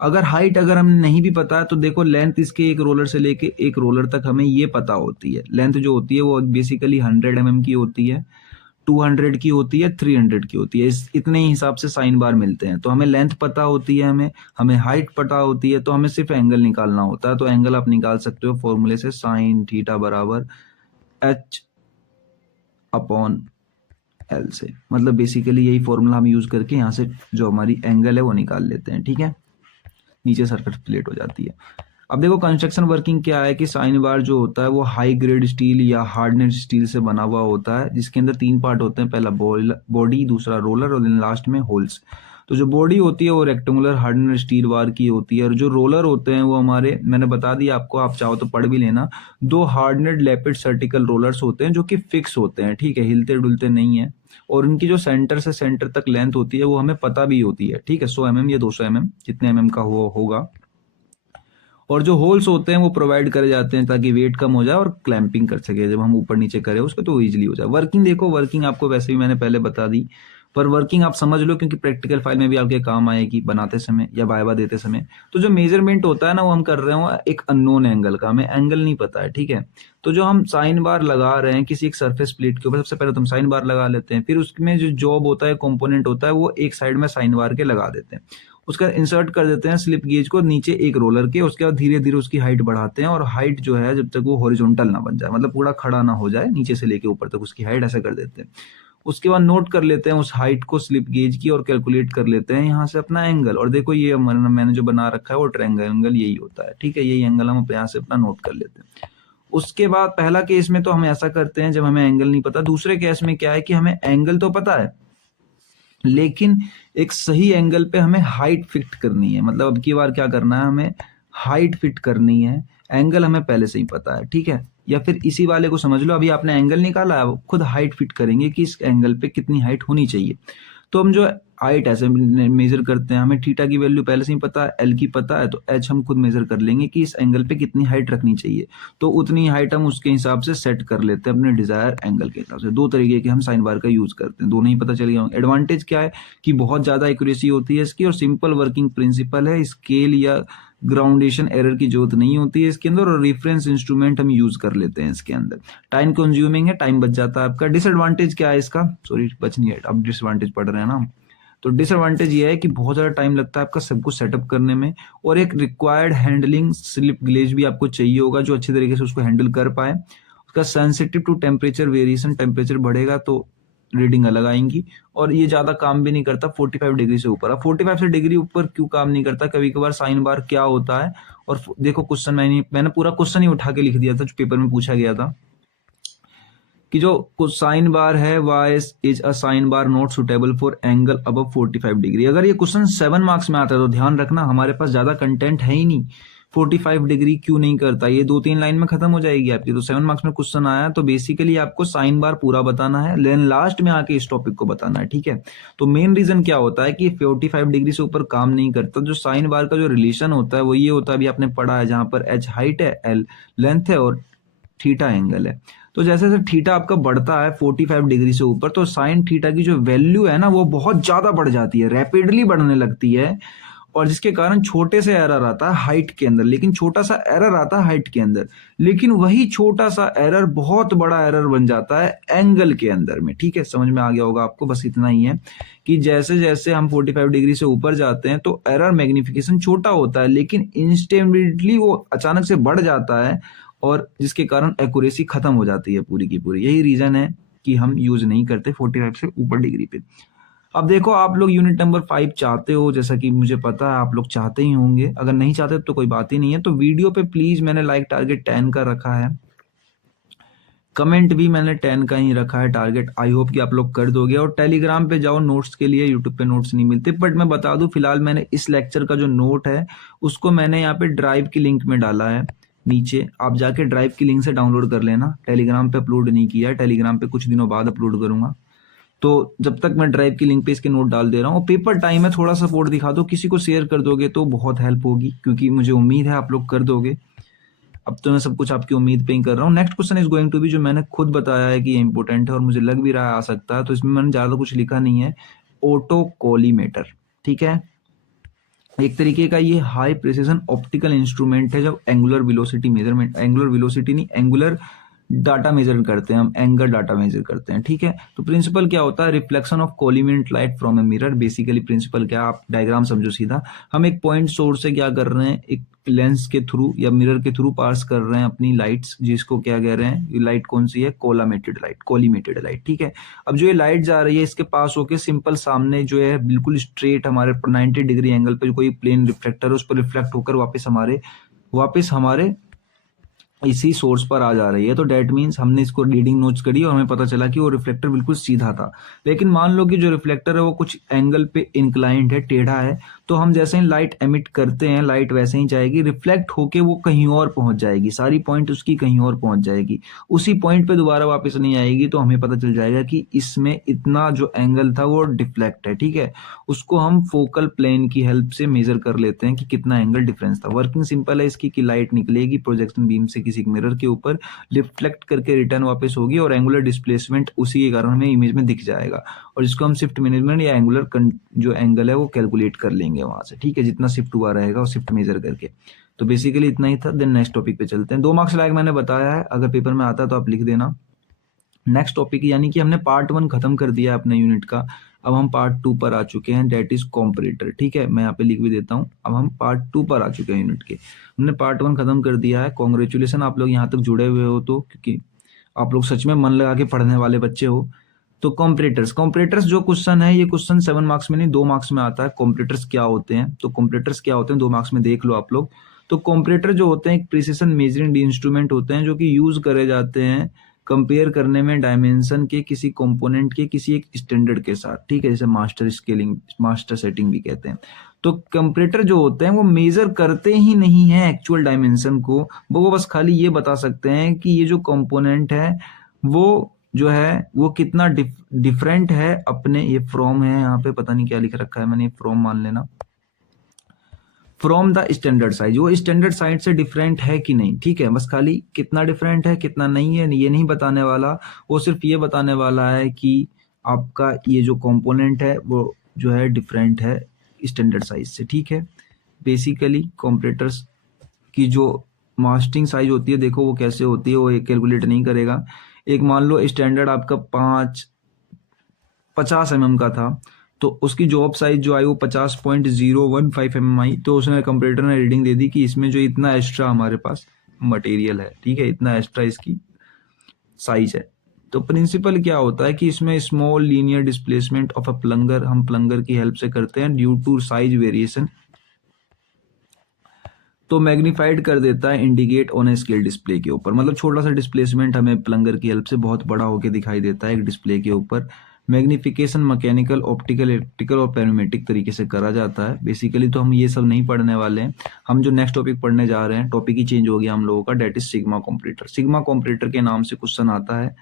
अगर हाइट अगर हमें नहीं भी पता है तो देखो लेंथ इसके एक रोलर से लेके एक रोलर तक हमें ये पता होती है। लेंथ जो होती है वो बेसिकली 100 mm की होती है, 200 की होती है, 300 की होती है, इस इतने ही हिसाब से साइन बार मिलते हैं। तो हमें लेंथ पता होती है, हमें हाइट पता होती है, तो हमें सिर्फ एंगल निकालना होता है। तो एंगल आप निकाल सकते हो फॉर्मूले से, साइन थीटा बराबर एच अपॉन एल से, मतलब बेसिकली यही फॉर्मूला हम यूज करके यहाँ से जो हमारी एंगल है वो निकाल लेते हैं। ठीक है, नीचे सर्कल प्लेट हो जाती है। अब देखो कंस्ट्रक्शन वर्किंग क्या है कि साइन बार जो होता है वो हाई ग्रेड स्टील या हार्डनेस स्टील से बना हुआ होता है, जिसके अंदर 3 पार्ट होते हैं, पहला बॉडी, दूसरा रोलर, और लास्ट में होल्स। तो जो बॉडी होती है वो रेक्टेंगुलर हार्डनेस स्टील बार की होती है, और जो रोलर होते हैं वो हमारे, मैंने बता दिया आपको, आप चाहो तो पढ़ भी लेना, 2 हार्डनेड लैपिड सर्टिकल रोलर्स होते हैं जो कि फिक्स होते हैं, ठीक है, हिलते डुलते नहीं है। और उनकी जो सेंटर से सेंटर तक लेंथ होती है वो हमें पता भी होती है, ठीक है, 100 mm या 200 mm, जितने mm का होगा। और जो होल्स होते हैं वो प्रोवाइड करे जाते हैं ताकि वेट कम हो जाए और क्लैंपिंग कर सके, जब हम ऊपर नीचे करें उसको तो इजीली हो जाए। वर्किंग देखो, वर्किंग आपको वैसे भी मैंने पहले बता दी, पर वर्किंग आप समझ लो क्योंकि प्रैक्टिकल फाइल में भी आपके काम आएगी बनाते समय या वाइवा देते समय। तो जो मेजरमेंट होता है ना वो हम कर रहे हो एक अननोन एंगल का, हमें एंगल नहीं पता है, ठीक है। तो जो हम साइन बार लगा रहे हैं किसी एक सरफेस प्लेट के ऊपर, सबसे पहले तो हम साइन बार लगा लेते हैं, फिर उसमें जो जॉब होता है, कंपोनेंट होता है, वो एक साइड में साइन बार के लगा देते हैं, उसका इंसर्ट कर देते हैं स्लिप गेज को नीचे एक रोलर के, उसके बाद धीरे धीरे उसकी हाइट बढ़ाते हैं, और हाइट जो है जब तक वो हॉरिजॉन्टल ना बन जाए, मतलब पूरा खड़ा ना हो जाए, नीचे से लेके ऊपर तक उसकी हाइट ऐसा कर देते हैं। उसके बाद नोट कर लेते हैं उस हाइट को स्लिप गेज की और कैलकुलेट कर लेते हैं यहाँ से अपना एंगल। और देखो ये मैंने जो बना रखा है वो ट्रायंगल यही होता है, ठीक है, यही एंगल हम यहाँ से अपना नोट कर लेते हैं। उसके बाद पहला केस में तो हम ऐसा करते हैं जब हमें एंगल नहीं पता। दूसरे केस में क्या है कि हमें एंगल तो पता है लेकिन एक सही एंगल पे हमें हाइट फिट करनी है, मतलब अब की बार क्या करना है, हमें हाइट फिट करनी है, एंगल हमें पहले से ही पता है, ठीक है। या फिर इसी वाले को समझ लो, अभी आपने एंगल निकाला है, खुद हाइट फिट करेंगे कि इस एंगल पे कितनी हाइट होनी चाहिए। तो हम जो हाइट ऐसे मेजर करते हैं, हमें थीटा की वैल्यू पहले से ही पता है, एल की पता है, तो एच हम खुद मेजर कर लेंगे कि इस एंगल पे कितनी हाइट रखनी चाहिए, तो उतनी हाइट हम उसके हिसाब से सेट कर लेते हैं अपने डिजायर एंगल के हिसाब से। दो तरीके के हम साइन बार का यूज करते हैं, दोनों ही पता चल गया। एडवांटेज क्या है कि बहुत ज्यादा एक्यूरेसी होती है इसकी, और सिंपल वर्किंग प्रिंसिपल है, स्केल या ग्राउंडेशन एरर की जरूरत नहीं होती है इसके अंदर, और रेफरेंस इंस्ट्रूमेंट हम यूज कर लेते हैं इसके अंदर। टाइम कंज्यूमिंग है, टाइम बच जाता है आपका। डिसएडवांटेज क्या है इसका, सॉरी बच नहीं है, अब डिसएडवांटेज पढ़ रहे हैं ना। तो डिसएडवांटेज ये है कि बहुत ज्यादा टाइम लगता है आपका सब कुछ सेटअप करने में, और एक रिक्वायर्ड हैंडलिंग स्लिप ग्लेज भी आपको चाहिए होगा जो अच्छे तरीके से उसको हैंडल कर पाए। उसका sensitive to temperature variation, temperature बढ़ेगा तो रीडिंग अलग आएंगी, और ये ज्यादा काम भी नहीं करता 45 डिग्री से ऊपर। अब 45 से डिग्री ऊपर क्यों काम नहीं करता, कभी कभार साइन बार क्या होता है, और देखो क्वेश्चन मैंने पूरा क्वेश्चन ही उठा के लिख दिया था जो पेपर में पूछा गया था, कि जो कुछ साइन बार है why is a sine bar not suitable for angle above 45 degree. अगर ये क्वेश्चन 7 मार्क्स में आता है तो ध्यान रखना हमारे पास ज्यादा कंटेंट है ही नहीं, 45 डिग्री क्यों नहीं करता, ये 2-3 लाइन में खत्म हो जाएगी आपकी। तो 7 मार्क्स में क्वेश्चन आया तो बेसिकली आपको साइन बार पूरा बताना है, लेकिन लास्ट में आके इस टॉपिक को बताना है, ठीक है। तो मेन रीजन क्या होता है कि 45 डिग्री से ऊपर काम नहीं करता। जो साइन बार का जो रिलेशन होता है वो ये होता है, अभी आपने पढ़ा है, जहां पर एच हाइट है, एल लेंथ है, और थीटा एंगल है। तो जैसे जैसे थीटा आपका बढ़ता है 45 डिग्री से ऊपर, तो साइन थीटा की जो वैल्यू है ना वो बहुत ज्यादा बढ़ जाती है, रैपिडली बढ़ने लगती है, और जिसके कारण छोटे से एरर आता है हाइट के अंदर, लेकिन छोटा सा एरर आता है हाइट के अंदर, लेकिन वही छोटा सा एरर बहुत बड़ा एरर बन जाता है एंगल के अंदर में, ठीक है। समझ में आ गया होगा आपको, बस इतना ही है कि जैसे जैसे हम 45 डिग्री से ऊपर जाते हैं तो एरर मैग्निफिकेशन छोटा होता है, लेकिन इंस्टेंटली वो अचानक से बढ़ जाता है, और जिसके कारण एक्यूरेसी खत्म हो जाती है पूरी की पूरी। यही रीजन है कि हम यूज नहीं करते 45 से ऊपर डिग्री पे। अब देखो आप लोग यूनिट नंबर 5 चाहते हो, जैसा कि मुझे पता है आप लोग चाहते ही होंगे, अगर नहीं चाहते तो कोई बात ही नहीं है। तो वीडियो पे प्लीज मैंने लाइक टारगेट 10 का रखा है, कमेंट भी मैंने 10 का ही रखा है टारगेट, आई होप कि आप लोग कर दोगे। और टेलीग्राम पे जाओ नोट्स के लिए, यूट्यूब पे नोट्स नहीं मिलते, बट मैं बता दूं फिलहाल मैंने इस लेक्चर का जो नोट है उसको मैंने यहाँ पे ड्राइव की लिंक में डाला है नीचे, आप जाके ड्राइव की लिंक से डाउनलोड कर लेना। टेलीग्राम पे अपलोड नहीं किया है, टेलीग्राम पे कुछ दिनों बाद अपलोड करूंगा। तो जब तक मैं ड्राइव की लिंक पे इसके नोट डाल दे रहा हूँ, पेपर टाइम है, थोड़ा सपोर्ट दिखा दो, किसी को शेयर कर दोगे तो बहुत हेल्प होगी, क्योंकि मुझे उम्मीद है आप लोग कर दोगे। अब तो मैं सब कुछ आपकी उम्मीद पे ही कर रहा हूँ। Next question is going to be, जो मैंने खुद बताया है कि ये इंपॉर्टेंट है और मुझे लग भी रहा है आ सकता है, तो इसमें मैंने ज्यादा कुछ लिखा नहीं है। ऑटो कोलीमेटर, ठीक है, एक तरीके का ये हाई प्रिसिजन ऑप्टिकल इंस्ट्रूमेंट है जब angular velocity measurement, angular velocity नहीं, एंगुलर डाटा मेजर करते हैं हम, एंगल डाटा मेजर करते हैं, ठीक है। तो प्रिंसिपल क्या होता है, reflection of collimated light from a mirror. Basically principle क्या, आप डायग्राम समझो सीधा, हम एक पॉइंट सोर्स से क्या कर रहे हैं, एक लेंस के थ्रू या मिरर के थ्रू पास कर रहे हैं अपनी लाइट्स, जिसको क्या कह रहे हैं, ये लाइट कौन सी है, कोलामेटेड लाइट, कोलिमेटेड लाइट, ठीक है। अब जो ये लाइट जा रही है इसके पास होके सिंपल सामने जो है बिल्कुल स्ट्रेट हमारे 90 डिग्री एंगल पे कोई प्लेन रिफ्लेक्टर है उस पर रिफ्लेक्ट होकर वापस हमारे इसी सोर्स पर आ जा रही है। तो डेट मीन्स हमने इसको रीडिंग नोट्स करी और हमें पता चला कि वो रिफ्लेक्टर बिल्कुल सीधा था, लेकिन मान लो कि जो रिफ्लेक्टर है वो कुछ एंगल पे इंक्लाइंड है, टेढ़ा है, तो हम जैसे ही लाइट एमिट करते हैं लाइट वैसे ही जाएगी, रिफ्लेक्ट होके वो कहीं और पहुंच जाएगी, सारी पॉइंट उसकी कहीं और पहुंच जाएगी, उसी पॉइंट पे दोबारा वापस नहीं आएगी। तो हमें पता चल जाएगा कि इसमें इतना जो एंगल था वो डिफ्लेक्ट है, ठीक है। उसको हम फोकल प्लेन की हेल्प से मेजर कर लेते हैं कि कितना एंगल डिफरेंस था। वर्किंग सिंपल है इसकी, कि लाइट निकलेगी प्रोजेक्शन बीम से किसी मिरर के ऊपर, रिफ्लेक्ट करके रिटर्न वापस होगी, और एंगुलर डिस्प्लेसमेंट उसी के कारण हमें इमेज में दिख जाएगा, और जिसको हम शिफ्ट मैनेजमेंट या एंगुलर जो एंगल है वो कैलकुलेट कर लेंगे वहां से, ठीक है, जितना शिफ्ट हुआ रहेगा वो शिफ्ट मेजर करके। तो बेसिकली इतना ही था। देन नेक्स्ट टॉपिक पे चलते हैं। 2 मार्क्स लायक मैंने बताया है, अगर पेपर में आता है तो आप लिख देना। नेक्स्ट टॉपिक, यानी कि हमने पार्ट 1 खत्म कर दिया अपने यूनिट का, अब हम पार्ट 2 पर आ चुके हैं, डेट इज कॉम्परेटर, ठीक है। मैं यहाँ पे लिख भी देता हूँ, अब हम पार्ट 2 पर आ चुके हैं यूनिट के। हमने पार्ट 1 खत्म कर दिया है। कॉन्ग्रेचुलेसन, आप लोग यहाँ तक जुड़े हुए हो तो, क्योंकि आप लोग सच में मन लगा के पढ़ने वाले बच्चे हो। तो कॉम्परेटर्स जो क्वेश्चन है, ये क्वेश्चन 7 मार्क्स में नहीं 2 मार्क्स में आता है। कॉम्परेटर्स क्या होते हैं, तो कॉम्परेटर्स क्या होते हैं 2 मार्क्स में देख लो आप लोग। तो कॉम्परेटर जो होते हैं एक प्रिसिशन मेजरिंग इंस्ट्रूमेंट होते हैं जो कि यूज करे जाते हैं कंपेयर करने में डायमेंशन के किसी कंपोनेंट के किसी एक स्टैंडर्ड के साथ, ठीक है, जैसे मास्टर स्केलिंग, मास्टर सेटिंग भी कहते हैं। तो कंपरेटर जो होते हैं वो मेजर करते ही नहीं है एक्चुअल डायमेंशन को, वो बस खाली ये बता सकते हैं कि ये जो कंपोनेंट है वो जो है वो कितना डिफरेंट है अपने, ये फ्रॉम है यहाँ पे, पता नहीं क्या लिख रखा है मैंने, फ्रॉम मान लेना, फ्रॉम द स्टैंडर्ड साइज, वो स्टैंडर्ड साइज से डिफरेंट है कि नहीं, ठीक है। बस खाली कितना डिफरेंट है कितना नहीं है ये नहीं बताने वाला, वो सिर्फ ये बताने वाला है कि आपका ये जो कंपोनेंट है वो जो है डिफरेंट है स्टैंडर्ड साइज से, ठीक है। बेसिकली कंपैरेटर्स की जो मास्टिंग साइज होती है, देखो वो कैसे होती है, वो एक कैलकुलेट नहीं करेगा। एक मान लो स्टैंडर्ड आपका 50 mm का था, तो उसकी जॉब साइज जो आई वो 50.015 mm आई, तो उसने कंप्यूटर ने रीडिंग दे दी कि इसमें जो इतना एक्स्ट्रा हमारे पास मटेरियल है, ठीक है, इतना एक्स्ट्रा इसकी साइज है। तो प्रिंसिपल क्या होता है कि इसमें small linear displacement of a plunger हम प्लंगर की हेल्प से करते हैं ड्यू टू साइज वेरिएशन, तो मैग्नीफाइड कर देता है indicate on a scale display के ऊपर, मतलब छोटा सा डिस्प्लेसमेंट हमें प्लंगर की हेल्प से बहुत बड़ा होकर दिखाई देता है एक डिस्प्ले के ऊपर। मैग्निफिकेशन मैकेनिकल, ऑप्टिकल, इलेक्ट्रिकल और पैरामेट्रिक तरीके से करा जाता है। बेसिकली तो हम ये सब नहीं पढ़ने वाले हैं, हम जो नेक्स्ट टॉपिक पढ़ने जा रहे हैं, टॉपिक ही चेंज हो गया हम लोगों का, that is sigma comparator. Sigma comparator के नाम से क्वेश्चन आता है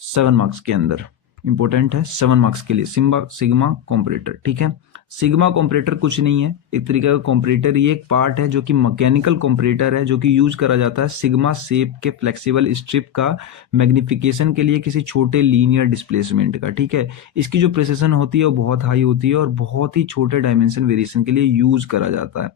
7 मार्क्स के अंदर, इंपॉर्टेंट है 7 मार्क्स के लिए, सिग्मा कॉम्परेटर, ठीक है। सिग्मा कॉम्परेटर कुछ नहीं है, एक तरीके का कॉम्परेटर, ये एक पार्ट है जो कि मैकेनिकल कॉम्परेटर है, जो कि यूज करा जाता है सिग्मा शेप के फ्लेक्सिबल स्ट्रिप का मैग्निफिकेशन के लिए किसी छोटे लीनियर डिस्प्लेसमेंट का, ठीक है। इसकी जो प्रिसिशन होती है वो बहुत हाई होती है और बहुत ही छोटे डायमेंशन वेरिएशन के लिए यूज करा जाता है,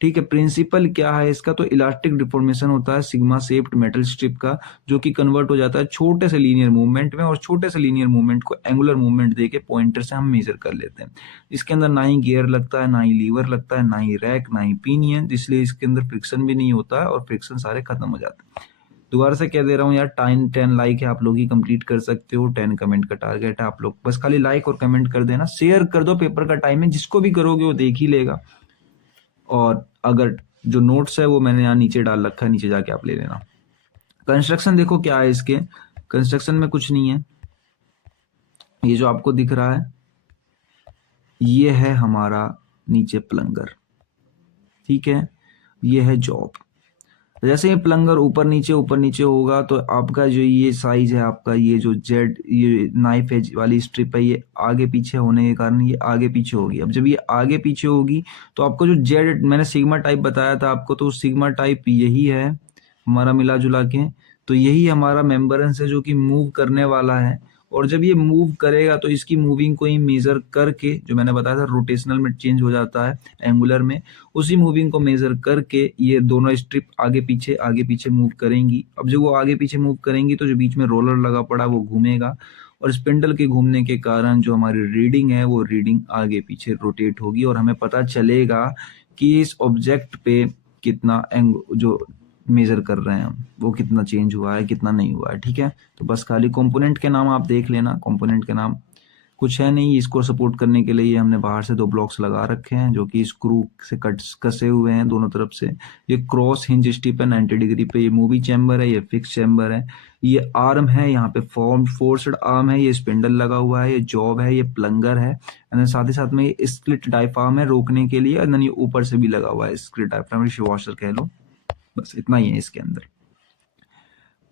ठीक है। प्रिंसिपल क्या है इसका, तो इलास्टिक डिफॉर्मेशन होता है सिग्मा शेप्ड मेटल स्ट्रिप का, जो कि कन्वर्ट हो जाता है छोटे से लीनियर मूवमेंट में, और छोटे से लीनियर मूवमेंट को एंगुलर मूवमेंट देके पॉइंटर से हम मेजर कर लेते हैं। इसके अंदर ना ही गियर लगता है, ना ही लीवर लगता है, ना ही रैक, ना ही पिनियन, इसलिए इसके अंदर फ्रिक्शन भी नहीं होता है और फ्रिक्शन सारे खत्म हो जाते हैं। दोबारा से कह दे रहा हूँ यार, 10 लाइक है, आप लोग ही कंप्लीट कर सकते हो, 10 कमेंट का टारगेट है, आप लोग बस खाली लाइक और कमेंट कर देना, शेयर कर दो, पेपर का टाइम है, जिसको भी करोगे वो देख ही लेगा। और अगर जो नोट्स है वो मैंने यहाँ नीचे डाल रखा है, नीचे जाके आप ले लेना। कंस्ट्रक्शन देखो क्या है इसके, कंस्ट्रक्शन में कुछ नहीं है, ये जो आपको दिख रहा है ये है हमारा नीचे प्लंगर, ठीक है, ये है जॉब। जैसे ये प्लंगर ऊपर नीचे होगा तो आपका जो ये साइज है, आपका ये जो जेड, ये नाइफ एज वाली स्ट्रिप है, ये आगे पीछे होने के कारण ये आगे पीछे होगी। अब जब ये आगे पीछे होगी तो आपको जो जेड, मैंने सिग्मा टाइप बताया था आपको, तो सिग्मा टाइप यही है हमारा मिला जुला के, तो यही हमारा मेम्बरेंस है जो कि मूव करने वाला है। और जब ये मूव करेगा तो इसकी मूविंग को ही मेजर करके, जो मैंने बताया था रोटेशनल में चेंज हो जाता है एंगुलर में, उसी मूविंग को मेजर करके ये दोनों स्ट्रिप आगे पीछे मूव करेंगी। अब जब वो आगे पीछे मूव करेंगी तो जो बीच में रोलर लगा पड़ा वो घूमेगा, और स्पिंडल के घूमने के कारण जो हमारी रीडिंग है वो रीडिंग आगे पीछे रोटेट होगी, और हमें पता चलेगा कि इस ऑब्जेक्ट पे कितना जो मेजर कर रहे हैं हम वो कितना चेंज हुआ है कितना नहीं हुआ है, ठीक है। तो बस खाली कंपोनेंट के नाम आप देख लेना, कंपोनेंट के नाम कुछ है नहीं, इसको सपोर्ट करने के लिए हमने बाहर से 2 ब्लॉक्स लगा रखे हैं जो कि स्क्रू से कसे हुए हैं दोनों तरफ से। ये क्रॉस हिंज स्टिप है 90 डिग्री पे, ये मूवी चैम्बर है, ये फिक्स चैम्बर है, ये आर्म है, यहाँ पे फोर्स्ड आर्म है, ये स्पिंडल लगा हुआ है, ये जॉब है, ये प्लंगर है, एंड साथ ही साथ में ये स्प्लिट डायफ्राम है रोकने के लिए, एंड ये ऊपर से भी लगा हुआ है स्प्लिट डायफ्राम, वॉशर कह लो, बस इतना ही है इसके अंदर।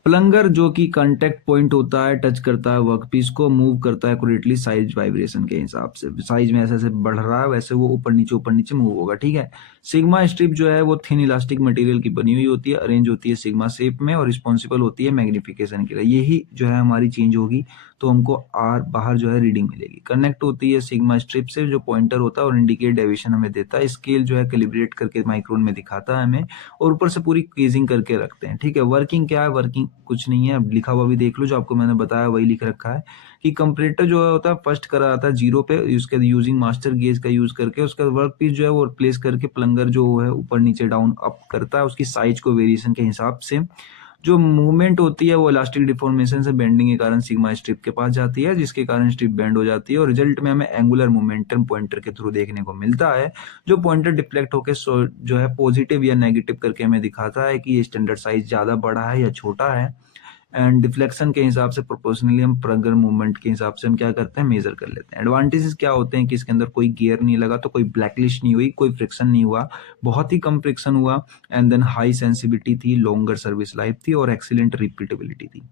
प्लंगर जो कि कांटेक्ट पॉइंट होता है, टच करता है वर्कपीस को, मूव करता है एक्यूरेटली साइज वाइब्रेशन के हिसाब से, साइज में ऐसे बढ़ रहा है वैसे वो ऊपर नीचे मूव होगा, ठीक है। सिग्मा स्ट्रिप जो है वो थिन इलास्टिक मटेरियल की बनी हुई होती है, अरेंज होती है सिग्मा शेप में और रिस्पॉन्सिबल होती है मैग्निफिकेशन के लिए। यही जो है हमारी चेंज होगी तो हमको आर बाहर जो है रीडिंग मिलेगी। कनेक्ट होती है सिग्मा स्ट्रिप से, जो पॉइंटर होता है और इंडिकेट डेविएशन हमें देता है, स्केल जो है कैलिब्रेट करके माइक्रोन में दिखाता है हमें, और ऊपर से पूरी केजिंग करके रखते हैं, ठीक है। वर्किंग क्या है, वर्किंग कुछ नहीं है, अब लिखा हुआ भी देख लो, जो आपको मैंने बताया वही लिख रखा है कि कंपरेटर जो होता है फर्स्ट करा जाता है 0 पे, उसके यूजिंग मास्टर गेज का यूज करके, उसका वर्क पीस जो है वो प्लेस करके प्लंगर जो है ऊपर नीचे डाउन अप करता है, उसकी साइज को वेरिएशन के हिसाब से जो मूवमेंट होती है वो इलास्टिक डिफॉर्मेशन से बेंडिंग के कारण सिग्मा स्ट्रिप के पास जाती है, जिसके कारण स्ट्रिप बेंड हो जाती है और रिजल्ट में हमें एंगुलर मोमेंटम पॉइंटर के थ्रू देखने को मिलता है, जो पॉइंटर डिफ्लेक्ट होकर जो है पॉजिटिव या नेगेटिव करके हमें दिखाता है कि ये स्टैंडर्ड साइज ज्यादा बड़ा है या छोटा है। एंड डिफ्लेक्शन के हिसाब से प्रोपोर्शनली हम प्लंगर मूवमेंट के हिसाब से हम क्या करते हैं, मेजर कर लेते हैं। एडवांटेजेस क्या होते हैं कि इसके अंदर कोई गियर नहीं लगा, तो कोई ब्लैकलिस्ट नहीं हुई, कोई फ्रिक्शन नहीं हुआ, बहुत ही कम फ्रिक्शन हुआ, एंड देन हाई सेंसिटिविटी थी, लॉन्गर सर्विस लाइफ थी और एक्सीलेंट रिपीटेबिलिटी थी।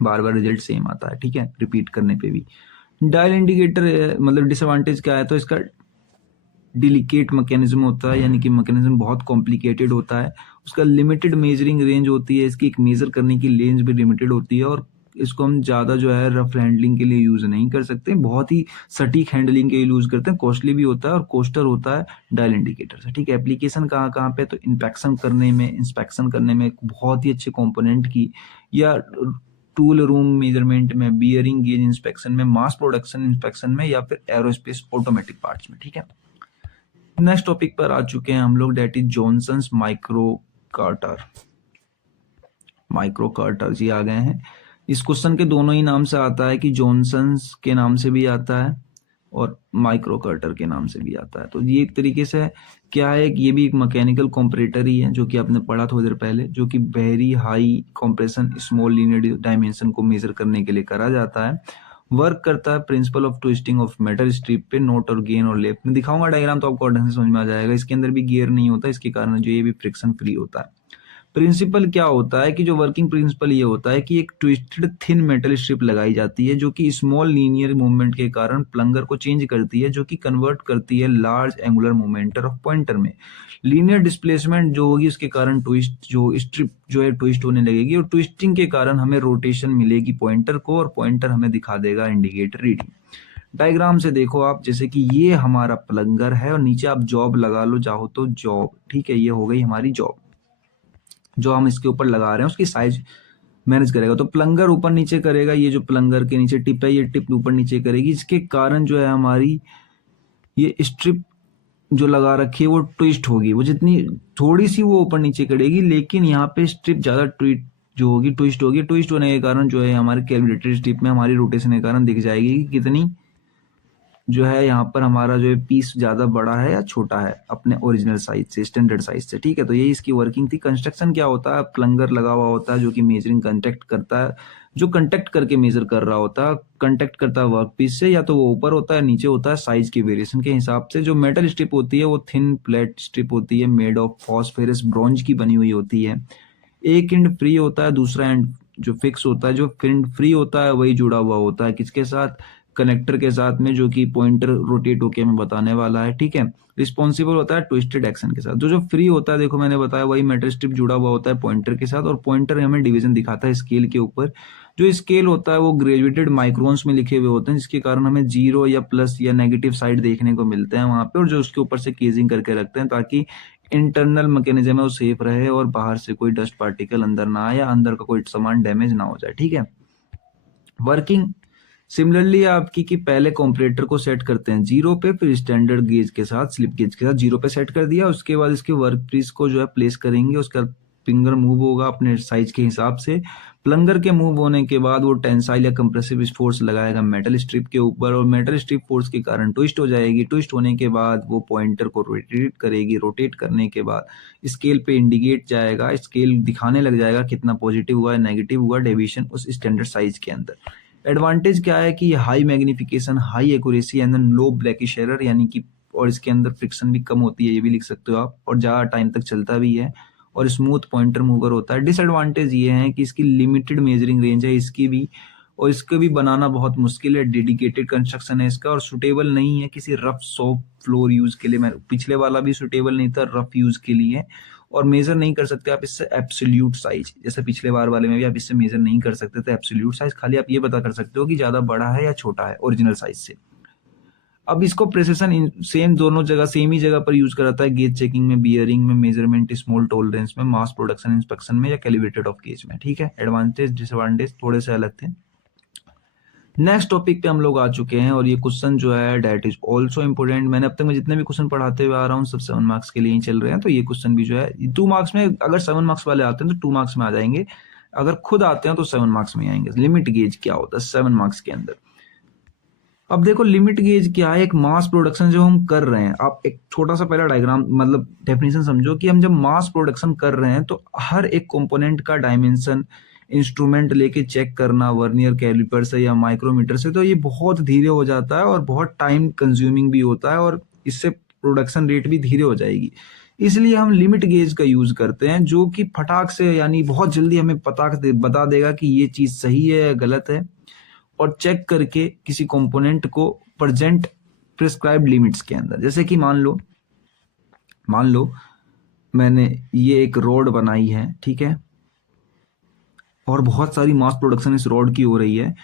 बार बार रिजल्ट सेम आता है, ठीक है, रिपीट करने पे भी। डायल इंडिकेटर मतलब डिसएडवांटेज क्या है, तो इसका डिलिकेट मैकेनिज्म होता है, यानी कि मैकेनिज्म बहुत कॉम्प्लिकेटेड होता है। उसका लिमिटेड मेजरिंग रेंज होती है, इसकी एक मेजर करने की रेंज भी लिमिटेड होती है, और इसको हम ज़्यादा जो है रफ हैंडलिंग के लिए यूज़ नहीं कर सकते, बहुत ही सटीक हैंडलिंग के लिए यूज़ करते हैं। कॉस्टली भी होता है और कोस्टर होता है डायल इंडिकेटर से, ठीक है। एप्लीकेशन कहाँ कहाँ पे, तो इंस्पेक्शन करने में बहुत ही अच्छे कंपोनेंट की, या टूल रूम मेजरमेंट में, बियरिंग गेज इंस्पेक्शन में, मास प्रोडक्शन इंस्पेक्शन में, या फिर एरोस्पेस ऑटोमेटिक पार्ट्स में, ठीक है। नेक्स्ट टॉपिक पर आ चुके हैं हम लोग, date is Johnson's micro Carter ji आ गए हैं। इस क्वेश्चन के दोनों ही नाम से आता है, कि जॉनसन्स के नाम से भी आता है और माइक्रो कार्टर के नाम से भी आता है। तो ये एक तरीके से क्या है, ये भी एक मैकेनिकल कंपैरेटर ही है, जो कि आपने पढ़ा थोड़ी देर पहले, जो कि very high compression small linear dimension को मेजर करने के लिए करा जाता है। वर्क करता है principle of twisting of metal strip पे, नोट और गेन और लेप में। दिखाऊंगा डायग्राम तो आपको ढंग से समझ में आ जाएगा। इसके अंदर भी गियर नहीं होता, इसके कारण जो ये भी फ्रिक्शन फ्री होता है। प्रिंसिपल क्या होता है, कि जो वर्किंग प्रिंसिपल ये होता है कि एक ट्विस्टेड थिन मेटल स्ट्रिप लगाई जाती है, जो कि स्मॉल लीनियर मूवमेंट के कारण प्लंगर को चेंज करती है, जो कि कन्वर्ट करती है लार्ज एंगुलर मोमेंटर ऑफ पॉइंटर में। लीनियर डिस्प्लेसमेंट जो होगी, उसके कारण ट्विस्ट जो स्ट्रिप जो है ट्विस्ट होने लगेगी, और ट्विस्टिंग के कारण हमें रोटेशन मिलेगी पॉइंटर को, और पॉइंटर हमें दिखा देगा इंडिकेटर रीडिंग। डायग्राम से देखो आप, जैसे कि ये हमारा प्लंगर है, और नीचे आप जॉब लगा लो चाहो तो जॉब, ठीक है, ये हो गई हमारी जॉब जो हम इसके ऊपर लगा रहे हैं, उसकी साइज मैनेज करेगा। तो प्लंगर ऊपर नीचे करेगा, ये जो प्लंगर के नीचे टिप है, ये टिप ऊपर नीचे करेगी, इसके कारण जो है हमारी ये स्ट्रिप जो लगा रखी है वो ट्विस्ट होगी। वो जितनी थोड़ी सी वो ऊपर नीचे करेगी, लेकिन यहाँ पे स्ट्रिप ज्यादा ट्विस्ट होगी। ट्विस्ट होने के कारण जो है हमारे कैलकुलेटेड स्ट्रिप में हमारी रोटेशन के कारण दिख जाएगी कि कितनी जो है यहाँ पर हमारा जो है पीस ज्यादा बड़ा है या छोटा है अपने ओरिजिनल साइज से, स्टैंडर्ड साइज से, ठीक है। तो ये इसकी वर्किंग थी। कंस्ट्रक्शन क्या होता है, प्लंगर लगा हुआ होता है जो कि मेजरिंग कंटेक्ट करता है, जो कंटेक्ट करके मेजर कर रहा होता है, कंटेक्ट करता है वर्क पीस से, या तो वो ऊपर होता है नीचे होता है, साइज की वेरिएशन के हिसाब से। जो मेटल स्ट्रिप होती है वो थिन प्लेट स्ट्रिप होती है, मेड ऑफ फॉस्फेरस ब्रॉन्ज की बनी हुई होती है। एक एंड फ्री होता है, दूसरा एंड जो फिक्स होता है। जो एंड फ्री होता है वही जुड़ा हुआ होता है किसके साथ, कनेक्टर के साथ में, जो कि पॉइंटर रोटेट होके हमें बताने वाला है, ठीक है। रिस्पॉन्सिबल होता है ट्विस्टेड एक्शन के साथ। जो फ्री होता है, देखो मैंने बताया, वही मेटल स्ट्रिप जुड़ा हुआ होता है पॉइंटर के साथ, और पॉइंटर हमें डिवीजन दिखाता है स्केल के ऊपर। जो स्केल होता है वो ग्रेजुएटेड माइक्रोन्स में लिखे हुए होते हैं, जिसके कारण हमें जीरो या प्लस या नेगेटिव साइड देखने को मिलते हैं वहां पे, और जो उसके ऊपर से केजिंग करके रखते हैं, ताकि इंटरनल मैकेनिज्म है वो सेफ रहे, और बाहर से कोई डस्ट पार्टिकल अंदर ना आए, या अंदर का कोई सामान डैमेज ना हो जाए, ठीक है। वर्किंग सिमिलरली आपकी, कि पहले कॉम्परेटर को सेट करते हैं जीरो पे, फिर स्टैंडर्ड गेज के साथ, स्लिप गेज के साथ जीरो पे सेट कर दिया। उसके बाद इसके वर्क पीस को जो है प्लेस करेंगे, उसका फिंगर मूव होगा अपने साइज के हिसाब से। प्लंगर के मूव होने के बाद वो टेंसाइल या कंप्रेसिव फोर्स लगाएगा मेटल स्ट्रिप के ऊपर, और मेटल स्ट्रिप फोर्स के कारण ट्विस्ट हो जाएगी। ट्विस्ट होने के बाद वो पॉइंटर को रोटेट करेगी, रोटेट करने के बाद स्केल पे इंडिकेट जाएगा, स्केल दिखाने लग जाएगा कितना पॉजिटिव हुआ है, नेगेटिव हुआ डेविएशन उस स्टैंडर्ड साइज के अंदर। एडवांटेज क्या है, कि high magnification, high accuracy and low blackish error, यानी कि, और इसके अंदर फ्रिक्शन भी कम होती है, ये भी लिख सकते हो आप, और ज्यादा टाइम तक चलता भी है, और स्मूथ पॉइंटर मूवर होता है। डिसएडवांटेज ये है कि इसकी लिमिटेड मेजरिंग रेंज है इसकी भी, और इसको भी बनाना बहुत मुश्किल है, डेडिकेटेड कंस्ट्रक्शन है इसका, और सुटेबल नहीं है किसी रफ सॉफ्ट फ्लोर यूज के लिए। मैं पिछले वाला भी सुटेबल नहीं था रफ यूज के लिए, और मेजर नहीं कर सकते आप इससे एब्सोल्यूट साइज, जैसे पिछले बार वाले में भी आप इससे मेजर नहीं कर सकते थे एब्सोल्यूट साइज। खाली आप ये पता कर सकते हो कि ज्यादा बड़ा है या छोटा है ओरिजिनल साइज से। अब इसको प्रेसिशन सेम दोनों जगह, सेम ही जगह पर यूज कराता है, गेज चेकिंग में, बियरिंग में, मेजरमेंट स्मॉल टॉलरेंस में, मास प्रोडक्शन इंस्पेक्शन में, या कैलिब्रेटेड ऑफ गेज में, ठीक है। एडवांटेज डिसएडवांटेज थोड़े से अलग थे। नेक्स्ट टॉपिक पे हम लोग आ चुके हैं, और ये क्वेश्चन जो है डेट इज ऑल्सो इम्पोर्टेंट। मैंने अब तक मैं जितने भी क्वेश्चन पढ़ाते हुए आ रहा हूँ सब 7 मार्क्स के लिए ही चल रहे हैं, तो ये क्वेश्चन भी जो है 2 मार्क्स में, अगर 7 मार्क्स वाले आते हैं तो 2 मार्क्स में आ जाएंगे, अगर खुद आते हैं तो 7 मार्क्स में आएंगे। लिमिट गेज क्या होता है 7 मार्क्स के अंदर। अब देखो लिमिट गेज क्या है, एक मास प्रोडक्शन जो हम कर रहे हैं। आप एक छोटा सा पहला डायग्राम मतलब डेफिनेशन समझो, कि हम जब मास प्रोडक्शन कर रहे हैं तो हर एक कंपोनेंट का डायमेंशन इंस्ट्रूमेंट लेके चेक करना, वर्नियर कैलिपर से या माइक्रोमीटर से, तो ये बहुत धीरे हो जाता है और बहुत टाइम कंज्यूमिंग भी होता है, और इससे प्रोडक्शन रेट भी धीरे हो जाएगी। इसलिए हम लिमिट गेज का यूज करते हैं, जो कि फटाक से यानी बहुत जल्दी हमें बता देगा कि ये चीज सही है या गलत है, और चेक करके किसी कंपोनेंट को प्रेजेंट प्रिस्क्राइब्ड लिमिट्स के अंदर। जैसे कि मान लो मैंने ये एक रोड बनाई है, ठीक है, और बहुत सारी मास प्रोडक्शन इस रोड की हो रही है,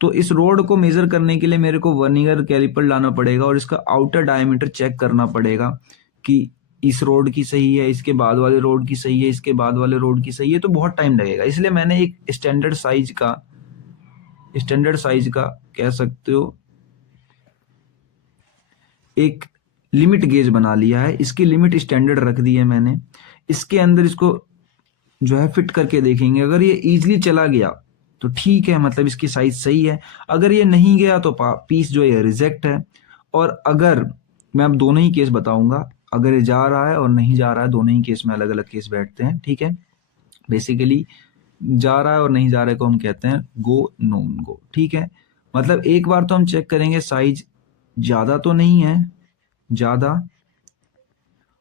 तो इस रोड को मेजर करने के लिए मेरे को वर्नियर कैलिपर लाना पड़ेगा और इसका आउटर डायमीटर चेक करना पड़ेगा कि इस रोड की सही है, इसके बाद वाले रोड की सही है, इसके बाद वाले रोड की सही है, तो बहुत टाइम लगेगा। इसलिए मैंने एक स्टैंडर्ड साइज का कह सकते हो एक लिमिट गेज बना लिया है। इसकी लिमिट स्टैंडर्ड रख दी है मैंने। इसके अंदर इसको जो है फिट करके देखेंगे, अगर ये इजीली चला गया तो ठीक है, मतलब इसकी साइज सही है। अगर ये नहीं गया तो पीस जो है रिजेक्ट है। और अगर मैं अब दोनों ही केस बताऊंगा, अगर ये जा रहा है और नहीं जा रहा है, दोनों ही केस में अलग अलग केस बैठते हैं, ठीक है। बेसिकली जा रहा है और नहीं जा रहा है को हम कहते हैं गो नॉन गो, ठीक है। मतलब एक बार तो हम चेक करेंगे साइज ज्यादा तो नहीं है, ज्यादा।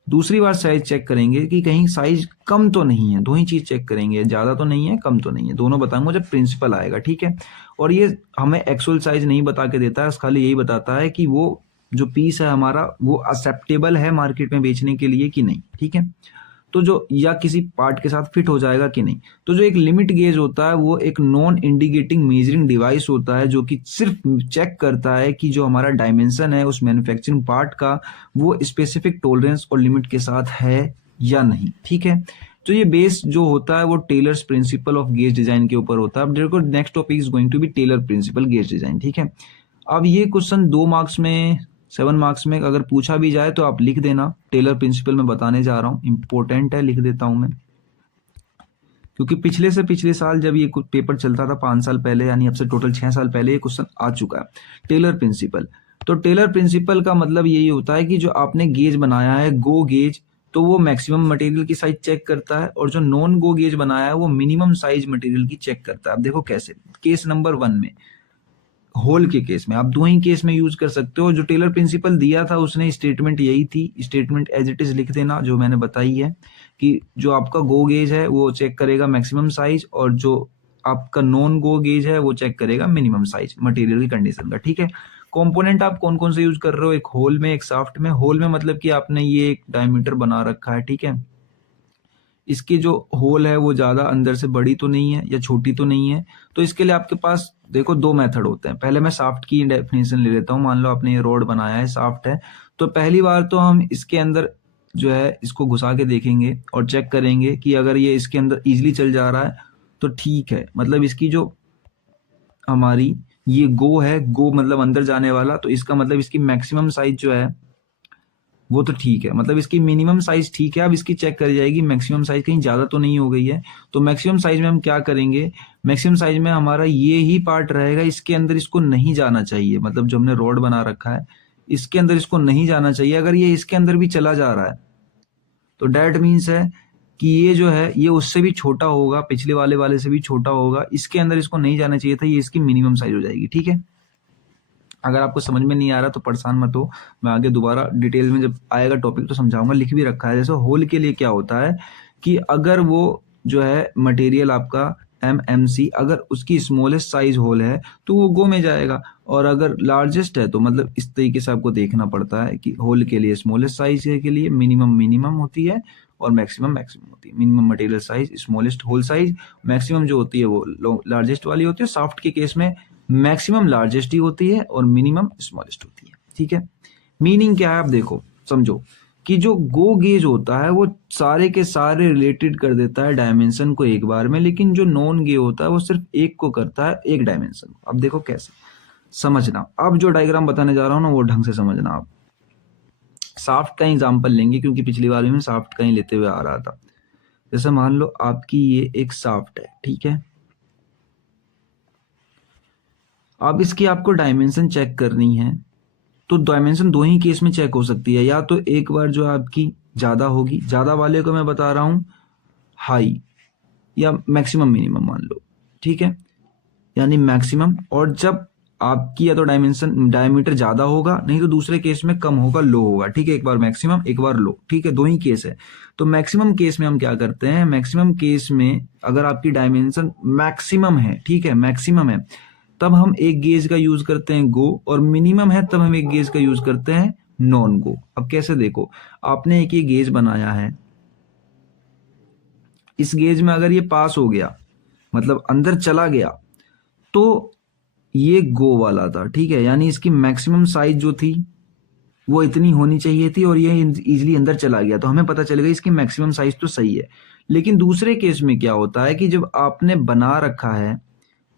दूसरी बार साइज चेक करेंगे कि कहीं साइज कम तो नहीं है, दो ही चीज चेक करेंगे, ज्यादा तो नहीं है, कम तो नहीं है, दोनों बताऊंगा जब प्रिंसिपल आएगा, ठीक है। और ये हमें एक्चुअल साइज नहीं बता के देता है, खाली यही बताता है कि वो जो पीस है हमारा वो एक्सेप्टेबल है मार्केट में बेचने के लिए कि नहीं, ठीक है। तो जो या किसी पार्ट के साथ फिट हो जाएगा कि नहीं। तो जो एक लिमिट गेज होता है वो एक नॉन इंडिकेटिंग मेजरिंग डिवाइस होता है, जो कि सिर्फ चेक करता है कि जो हमारा डायमेंशन है उस मैन्युफैक्चरिंग पार्ट का वो स्पेसिफिक टॉलरेंस और लिमिट के साथ है या नहीं, ठीक है। तो ये बेस जो होता है वो Taylor's principle of gauge design के ऊपर होता है। अब देखो next topic is going to be Taylor principle gauge design, ठीक है। अब ये क्वेश्चन 2 मार्क्स में 7 मार्क्स में अगर पूछा भी जाए तो आप लिख देना, टेलर प्रिंसिपल में बताने जा रहा हूं, इंपॉर्टेंट है, लिख देता हूं मैं। क्योंकि पिछले से पिछले साल जब ये पेपर चलता था 5 साल पहले, यानी अब से टोटल 6 साल पहले ये क्वेश्चन आ चुका है, टेलर प्रिंसिपल। तो टेलर प्रिंसिपल का मतलब यही होता है कि जो आपने गेज बनाया है गो गेज, तो वो मैक्सिमम मटेरियल की साइज चेक करता है, और जो नॉन गो गेज बनाया है वो मिनिमम साइज मटेरियल की चेक करता है। अब देखो कैसे, केस नंबर 1 में होल के केस में आप दो ही केस में यूज कर सकते हो। जो टेलर प्रिंसिपल दिया था उसने स्टेटमेंट यही थी, स्टेटमेंट एज इट इज लिख देना जो मैंने बताई है, कि जो आपका गो गेज है वो चेक करेगा मैक्सिमम साइज, और जो आपका नॉन गो गेज है वो चेक करेगा मिनिमम साइज मटेरियल की कंडीशन का, ठीक है। कंपोनेंट आप कौन कौन से यूज कर रहे हो, एक होल में एक शाफ्ट में। होल में मतलब कि आपने ये एक डायमीटर बना रखा है, ठीक है, इसकी जो होल है वो ज्यादा अंदर से बड़ी तो नहीं है या छोटी तो नहीं है। तो इसके लिए आपके पास देखो 2 मेथड होते हैं। पहले मैं शाफ्ट की डेफिनेशन ले लेता हूँ। मान लो आपने ये रोड बनाया है, शाफ्ट है, तो पहली बार तो हम इसके अंदर जो है इसको घुसा के देखेंगे और चेक करेंगे कि अगर ये इसके अंदर इजीली चल जा रहा है तो ठीक है, मतलब इसकी जो हमारी ये गो है, गो मतलब अंदर जाने वाला, तो इसका मतलब इसकी मैक्सिमम साइज जो है वो तो ठीक है, मतलब इसकी मिनिमम साइज ठीक है। अब इसकी चेक करी जाएगी मैक्सिमम साइज कहीं ज्यादा तो नहीं हो गई है। तो मैक्सिमम साइज में हम क्या करेंगे, मैक्सिमम साइज में हमारा ये ही पार्ट रहेगा, इसके अंदर इसको नहीं जाना चाहिए, मतलब जो हमने रोड बना रखा है इसके अंदर इसको नहीं जाना चाहिए। अगर ये इसके अंदर भी चला जा रहा है तो डेट मीन्स है कि ये जो है ये उससे भी छोटा होगा, पिछले वाले से भी छोटा होगा, इसके अंदर इसको नहीं जाना चाहिए था, ये इसकी मिनिमम साइज हो जाएगी, ठीक है। अगर आपको समझ में नहीं आ रहा तो परेशान मत हो, मैं आगे दोबारा डिटेल में जब आएगा टॉपिक तो समझाऊंगा, लिख भी रखा है। जैसे होल के लिए क्या होता है कि अगर वो जो है मटेरियल आपका MMC अगर उसकी स्मॉलेस्ट साइज होल है तो वो गो में जाएगा, और अगर लार्जेस्ट है तो मतलब इस तरीके से आपको देखना पड़ता है कि होल के लिए स्मॉलेस्ट साइज के लिए मिनिमम होती है और मैक्सिमम होती है। Minimum material size, smallest hole size, maximum जो होती है वो लार्जेस्ट वाली होती है। सॉफ्ट के केस में मैक्सिमम लार्जेस्ट ही होती है और मिनिमम स्मॉलेस्ट होती है, ठीक है। मीनिंग क्या है आप देखो समझो कि जो गो गेज होता है वो सारे के सारे रिलेटेड कर देता है डायमेंशन को एक बार में, लेकिन जो नॉन गे होता है वो सिर्फ एक को करता है, एक डायमेंशन को। अब देखो कैसे समझना, अब जो डायग्राम बताने जा रहा हूं ना वो ढंग से समझना। आप शाफ्ट का एग्जांपल लेंगे क्योंकि पिछली बार भी मैं शाफ्ट का ही लेते हुए आ रहा था। जैसे मान लो आपकी ये एक शाफ्ट है, ठीक है। अब इसकी आपको डायमेंशन चेक करनी है, तो डायमेंशन दो ही केस में चेक हो सकती है, या तो एक बार जो आपकी ज्यादा होगी, ज्यादा वाले को मैं बता रहा हूं हाई या मैक्सिमम मिनिमम मान लो, ठीक है, यानी मैक्सिमम। और जब आपकी या तो डायमीटर ज्यादा होगा, नहीं तो दूसरे केस में कम होगा, लो होगा, ठीक है। एक बार मैक्सिमम, एक बार लो, ठीक है, दो ही केस है। तो मैक्सिमम केस में हम क्या करते हैं, मैक्सिमम केस में अगर आपकी डायमेंशन मैक्सिमम है, ठीक है, मैक्सिमम है, तब हम एक गेज का यूज करते हैं गो, और मिनिमम है तब हम एक गेज का यूज करते हैं नॉन गो। अब कैसे, देखो आपने एक ये गेज बनाया है, इस गेज में अगर ये पास हो गया, मतलब अंदर चला गया, तो ये गो वाला था, ठीक है, यानी इसकी मैक्सिमम साइज जो थी वो इतनी होनी चाहिए थी, और ये इजीली अंदर चला गया, तो हमें पता चलेगा इसकी मैक्सिमम साइज तो सही है। लेकिन दूसरे केस में क्या होता है कि जब आपने बना रखा है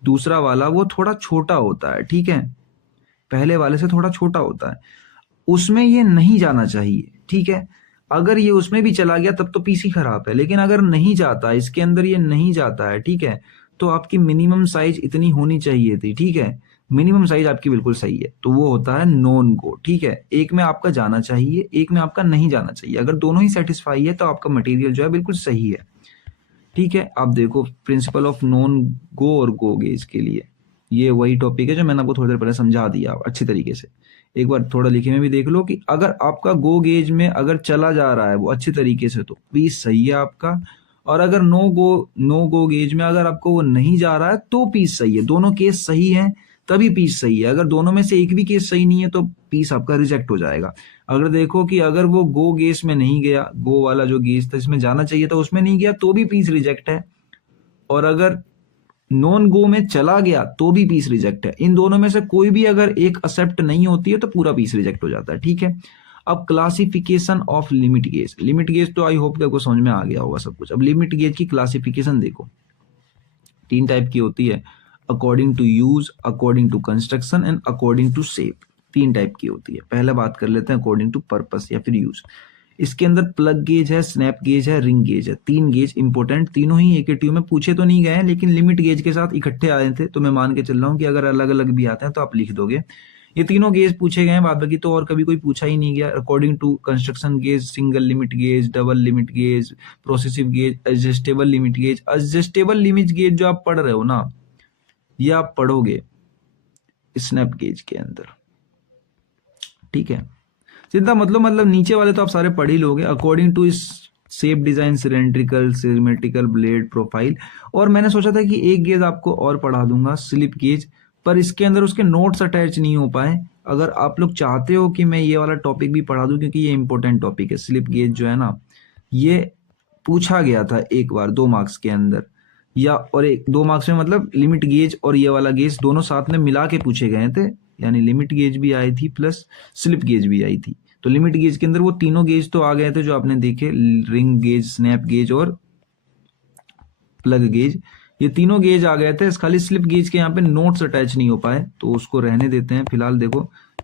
दूसरा वाला, वो थोड़ा छोटा होता है, ठीक है, पहले वाले से थोड़ा छोटा होता है, उसमें ये नहीं जाना चाहिए, ठीक है। अगर ये उसमें भी चला गया तब तो पीसी खराब है, लेकिन अगर नहीं जाता, इसके अंदर ये नहीं जाता है, ठीक है, तो आपकी मिनिमम साइज इतनी होनी चाहिए थी, ठीक है, मिनिमम साइज आपकी बिल्कुल सही है, तो वो होता है नॉन गो, ठीक है। एक में आपका जाना चाहिए, एक में आपका नहीं जाना चाहिए, अगर दोनों ही सेटिस्फाई है तो आपका मटेरियल जो है बिल्कुल सही है, ठीक है। आप देखो प्रिंसिपल ऑफ नॉन गो और गो गेज के लिए ये वही टॉपिक है जो मैंने आपको थोड़ी देर पहले समझा दिया अच्छी तरीके से। एक बार थोड़ा लिखे में भी देख लो कि अगर आपका गो गेज में अगर चला जा रहा है वो अच्छी तरीके से तो पीस सही है आपका, और अगर नो गो गेज में अगर आपको वो नहीं जा रहा है तो पीस सही है। दोनों केस सही है तभी पीस सही है, अगर दोनों में से एक भी केस सही नहीं है तो पीस आपका रिजेक्ट हो जाएगा। अगर देखो कि अगर वो गो गेज में नहीं गया, गो वाला जो गेज था इसमें जाना चाहिए था उसमें नहीं गया, तो भी पीस रिजेक्ट है, और अगर नॉन गो में चला गया तो भी पीस रिजेक्ट है। इन दोनों में से कोई भी अगर एक एक्सेप्ट नहीं होती है तो पूरा पीस रिजेक्ट हो जाता है, ठीक है। अब classification of limit gauge. Limit gauge तो आई होप कि आपको समझ में आ गया होगा सब कुछ। अब लिमिट गेज की क्लासिफिकेशन देखो, तीन टाइप की होती है, according to use, according to construction and according to shape. तीन टाइप की होती है। पहले बात कर लेते हैं अकॉर्डिंग टू पर्पस या फिर यूज। इसके अंदर प्लग गेज है, स्नैप गेज है, रिंग गेज है। तीन गेज इंपॉर्टेंट, तीनों ही एक ट्यूब में पूछे तो नहीं गए हैं, लेकिन लिमिट गेज के साथ इकट्ठे आए थे, तो मैं मान के चल रहा हूँ कि अगर अलग अलग भी आते हैं तो आप लिख दोगे। ये तीनों गेज पूछे गए हैं, बाद बाकी तो और कभी कोई पूछा ही नहीं गया। According to construction gauge, single limit gauge, double limit gauge, progressive gauge, adjustable limit gauge. Adjustable limit gauge जो आप पढ़ रहे हो ना, ये आप पढ़ोगे स्नैप गेज के अंदर, ठीक है। सीधा मतलब नीचे वाले तो आप सारे पढ़ ही लोगे। अकॉर्डिंग टू इस shape, design, cylindrical, symmetrical, blade profile. और मैंने सोचा था कि एक गेज आपको और पढ़ा दूंगा, स्लिप गेज, पर इसके अंदर उसके नोट्स अटैच नहीं हो पाए। अगर आप लोग चाहते हो कि मैं ये वाला टॉपिक भी पढ़ा दूं, क्योंकि ये इंपॉर्टेंट टॉपिक है, स्लिप गेज जो है ना, ये पूछा गया था एक बार 2 मार्क्स के अंदर, या और एक 2 मार्क्स में मतलब लिमिट गेज और ये वाला गेज दोनों साथ में मिला के पूछे गए थे, यानी लिमिट गेज भी आई थी प्लस स्लिप गेज भी आई थी। तो लिमिट गेज के अंदर वो तीनों गेज तो आ गए थे जो आपने देखे, रिंग गेज, स्नैप गेज और प्लग गेज, ये तीनों गेज आ गए थे। खाली स्लिप गेज के यहाँ पे नोट्स अटैच नहीं हो पाए, तो उसको रहने देते हैं फिलहाल। देखो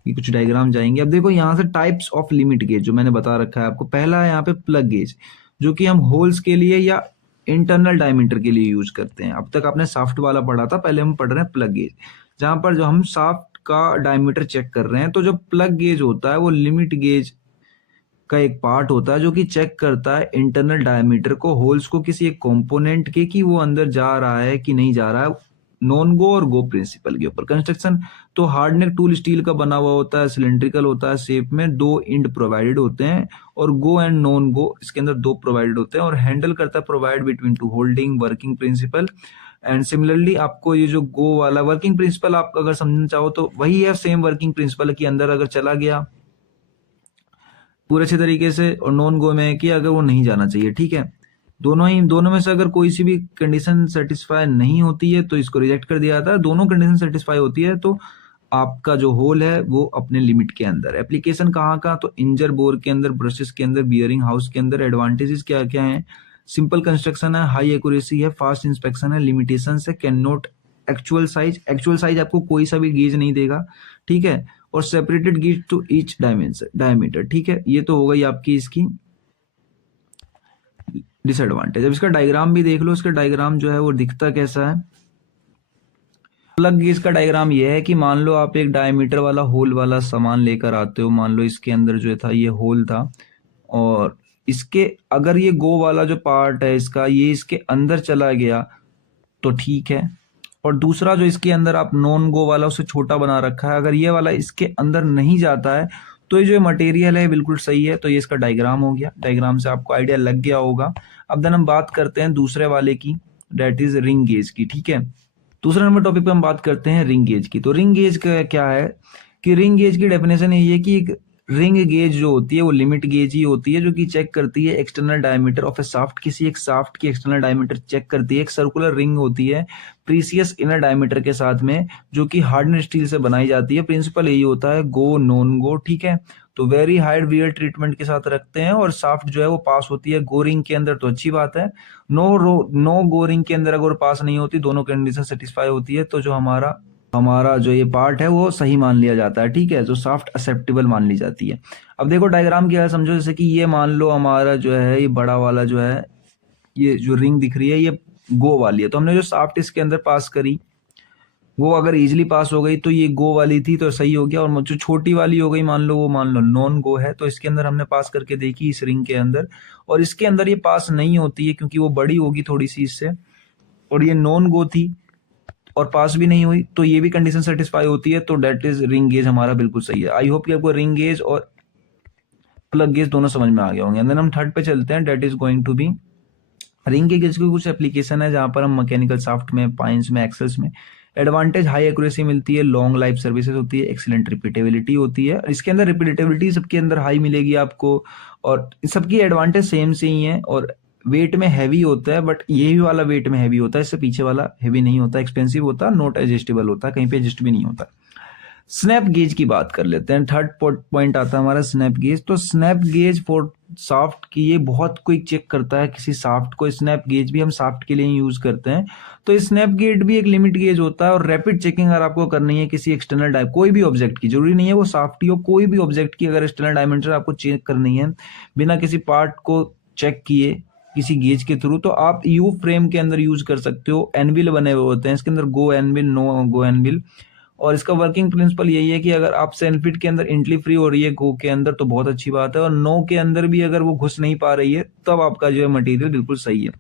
ये कुछ डायग्राम जाएंगे। अब देखो यहाँ से टाइप्स ऑफ लिमिट गेज जो मैंने बता रखा है आपको। पहला है यहाँ पे प्लग गेज, जो कि हम होल्स के लिए या इंटरनल डायमीटर के लिए यूज करते हैं। अब तक आपने शाफ्ट वाला पढ़ा था, पहले हम पढ़ रहे हैं प्लग गेज, जहां पर जो हम शाफ्ट का डायमीटर चेक कर रहे हैं। तो जो प्लग गेज होता है वो लिमिट गेज का एक पार्ट होता है जो कि चेक करता है इंटरनल डायमीटर को, होल्स को, किसी एक कंपोनेंट के, कि वो अंदर जा रहा है कि नहीं जा रहा है, नॉन गो और गो प्रिंसिपल के ऊपर। कंस्ट्रक्शन तो हार्ड नेक टूल स्टील का बना हुआ होता है, सिलेंड्रिकल होता है शेप में, 2 इंड प्रोवाइडेड होते हैं, और गो एंड नॉन गो इसके अंदर 2 प्रोवाइडेड होते हैं, और हैंडल करता है provide between two holding working principle. And similarly आपको ये जो गो वाला वर्किंग प्रिंसिपल आप अगर समझना चाहो तो वही है, सेम वर्किंग प्रिंसिपल के अंदर अगर चला गया पूरे अच्छे तरीके से, और नॉन गो में है कि अगर वो नहीं जाना चाहिए, ठीक है। दोनों में से अगर कोई सी भी कंडीशन सेटिस्फाई नहीं होती है तो इसको रिजेक्ट कर दिया जाता है। दोनों कंडीशन सेटिस्फाई होती है तो आपका जो होल है वो अपने लिमिट के अंदर। एप्लीकेशन कहाँ का, तो इंजर बोर के अंदर, ब्रशेस के अंदर, बियरिंग हाउस के अंदर। एडवांटेजेस क्या क्या है, सिंपल कंस्ट्रक्शन है, हाई एक्यूरेसी है, फास्ट इंस्पेक्शन है। लिमिटेशन है, can not actual size, actual size आपको कोई सा भी गेज नहीं देगा, ठीक है। और separated gauge to each diameter, ठीक है। ये तो हो गई आपकी इसकी डिसएडवांटेज। अब इसका डायग्राम भी देख लो, इसका डायग्राम जो है वो दिखता कैसा है। प्लग गेज का डायग्राम ये है कि मान लो आप एक डायमीटर वाला होल वाला सामान लेकर आते हो, मान लो इसके अंदर जो था ये होल था, और इसके अगर ये गो वाला जो पार्ट है इसका, ये इसके अंदर चला गया तो ठीक है, और दूसरा जो इसके अंदर आप नॉन गो वाला उसे छोटा बना रखा है, अगर ये वाला इसके अंदर नहीं जाता है तो ये जो मटेरियल है बिल्कुल सही है। तो ये इसका डायग्राम हो गया, डायग्राम से आपको आइडिया लग गया होगा। अब देन हम बात करते हैं दूसरे वाले की, डेट इज रिंग गेज की, ठीक है। दूसरे नंबर टॉपिक पे हम बात करते हैं रिंग गेज की। तो रिंग गेज का क्या है कि रिंग गेज की डेफिनेशन यही है कि एक रिंग गेज जो होती है वो लिमिट गेज ही होती है, जो कि चेक करती है external diameter of A shaft, किसी एक शाफ्ट की एक्सटर्नल डायमीटर चेक करती है। एक सर्कुलर रिंग होती है प्रीसियस इनर डायमीटर के साथ में, जो कि हार्डनेस स्टील से बनाई जाती है। प्रिंसिपल यही होता है गो नॉन गो, ठीक है। तो वेरी हाइड वियर ट्रीटमेंट के साथ रखते हैं और शाफ्ट जो है वो पास होती है गो रिंग के अंदर, तो अच्छी बात है। नो गो रिंग के अंदर अगर पास नहीं होती, दोनों कंडीशन सेटिस्फाई होती है, तो जो हमारा जो ये पार्ट है वो सही मान लिया जाता है, ठीक है। जो शाफ्ट एक्सेप्टेबल मान ली जाती है। अब देखो डायग्राम क्या है, समझो जैसे कि ये मान लो हमारा जो है ये बड़ा वाला जो है, ये जो रिंग दिख रही है ये गो वाली है। तो हमने जो शाफ्ट इसके अंदर पास करी वो अगर इजीली पास हो गई तो ये गो वाली थी तो सही हो गया, और जो छोटी वाली हो गई मान लो नॉन गो है, तो इसके अंदर हमने पास करके देखी इस रिंग के अंदर, और इसके अंदर ये पास नहीं होती है क्योंकि वो बड़ी होगी थोड़ी सी इससे, और ये नॉन गो थी और पास भी नहीं हुई, तो ये भी कंडीशन सेटिस्फाई होती है। तो डेट इज रिंग गेज हमारा बिल्कुल सही है। आई होप कि आपको रिंग गेज और प्लग गेज दोनों समझ में आ गए होंगे। देन हम थर्ड पे चलते हैं, that is going to be ring gauge की कुछ एप्लीकेशन है जहां पर हम मैकेनिकल शाफ्ट में, पाइंस में, एक्सेल्स में एडवांटेज हाई एक्यूरेसी मिलती है, लॉन्ग लाइफ सर्विसेज होती है, एक्सीलेंट रिपीटेबिलिटी होती है। इसके अंदर रिपीटेबिलिटी सबके अंदर हाई मिलेगी आपको, और सबकी एडवांटेज सेम से ही है। और वेट में हैवी होता है, बट ये भी वाला वेट में हैवी होता है, इससे पीछे वाला हैवी नहीं होता, एक्सपेंसिव होता है, नॉट एडजस्टेबल होता है, कहीं पे एडजस्ट भी नहीं होता। स्नैप गेज की बात कर लेते हैं। थर्ड पॉइंट आता है हमारा स्नैप गेज। तो स्नैप गेज फॉर शाफ्ट की ये बहुत क्विक चेक करता है किसी शाफ्ट को। स्नैप गेज भी हम शाफ्ट के लिए यूज करते हैं। तो स्नैप गेज भी एक लिमिट गेज होता है, और रैपिड चेकिंग अगर आपको करनी है किसी एक्सटर्नल कोई भी ऑब्जेक्ट की, जरूरी नहीं है वो शाफ्ट ही हो, कोई भी ऑब्जेक्ट की अगर एक्सटर्नल डायमेंशन आपको चेक करनी है बिना किसी पार्ट को चेक किए किसी गेज के थ्रू, तो आप यू फ्रेम के अंदर यूज कर सकते हो। एनविल बने हुए होते हैं इसके अंदर, गो एनविल, नो गो एनविल। और इसका वर्किंग प्रिंसिपल यही है कि अगर आप सेनफिट के अंदर एंट्री फ्री हो रही है गो के अंदर तो बहुत अच्छी बात है, और नो के अंदर भी अगर वो घुस नहीं पा रही है तब आपका जो है मटेरियल बिल्कुल सही है।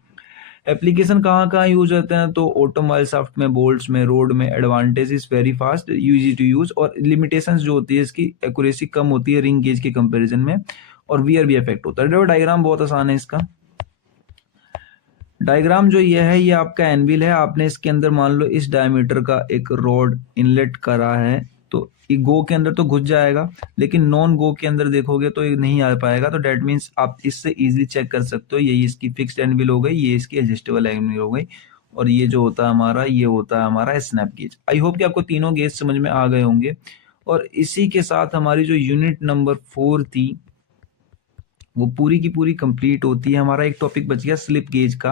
एप्लीकेशन कहाँ कहाँ यूज होते हैं, तो ऑटोमोबाइल शाफ्ट में, बोल्ट्स में, रोड में। Advantage is very fast, easy to use, और लिमिटेशंस जो होती है इसकी एक्यूरेसी कम होती है रिंग गेज के कंपैरिजन में, और वियर भी इफेक्ट होता है। डायग्राम बहुत आसान है इसका। डायग्राम जो ये है ये आपका एनविल है, आपने इसके अंदर मान लो इस डायमीटर का एक रॉड इनलेट करा है, तो ये गो के अंदर तो घुस जाएगा, लेकिन नॉन गो के अंदर देखोगे तो ये नहीं आ पाएगा। तो डेट मीन्स आप इससे इजीली चेक कर सकते हो, यही इसकी फिक्स्ड एनविल हो गई, ये इसकी एडजस्टेबल एनविल हो गई, और ये जो होता है हमारा, ये होता है हमारा स्नैप गेज। आई होप कि आपको तीनों गेज समझ में आ गए होंगे। और इसी के साथ हमारी जो यूनिट नंबर 4 थी वो पूरी की पूरी कंप्लीट होती है। हमारा एक टॉपिक बच गया स्लिप गेज का।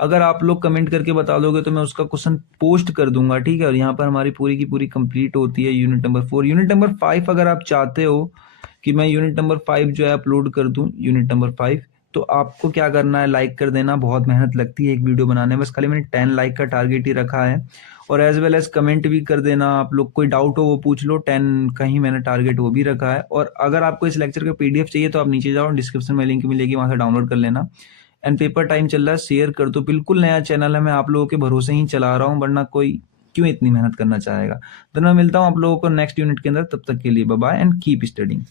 अगर आप लोग कमेंट करके बता दोगे तो मैं उसका क्वेश्चन पोस्ट कर दूंगा, ठीक है। और यहाँ पर हमारी पूरी की पूरी कंप्लीट होती है यूनिट नंबर 4। यूनिट नंबर 5 अगर आप चाहते हो कि मैं यूनिट नंबर 5 जो है अपलोड कर दूं, यूनिट नंबर 5, तो आपको क्या करना है, लाइक कर देना। बहुत मेहनत लगती है एक वीडियो बनाने में, बस खाली मैंने 10 लाइक का टारगेट ही रखा है। और एज वेल एज कमेंट भी कर देना, आप लोग कोई डाउट हो वो पूछ लो, 10 का ही मैंने टारगेट वो भी रखा है। और अगर आपको इस लेक्चर का पीडीएफ चाहिए तो आप नीचे जाओ, डिस्क्रिप्शन में लिंक मिलेगी, वहां से डाउनलोड कर लेना। एंड पेपर टाइम चल रहा है, शेयर कर दो। बिल्कुल नया चैनल है, मैं आप लोगों के भरोसे ही चला रहा हूँ, वरना कोई क्यों इतनी मेहनत करना चाहेगा। तो मैं मिलता हूँ आप लोगों को नेक्स्ट यूनिट के अंदर, तब तक के लिए bye bye and keep studying.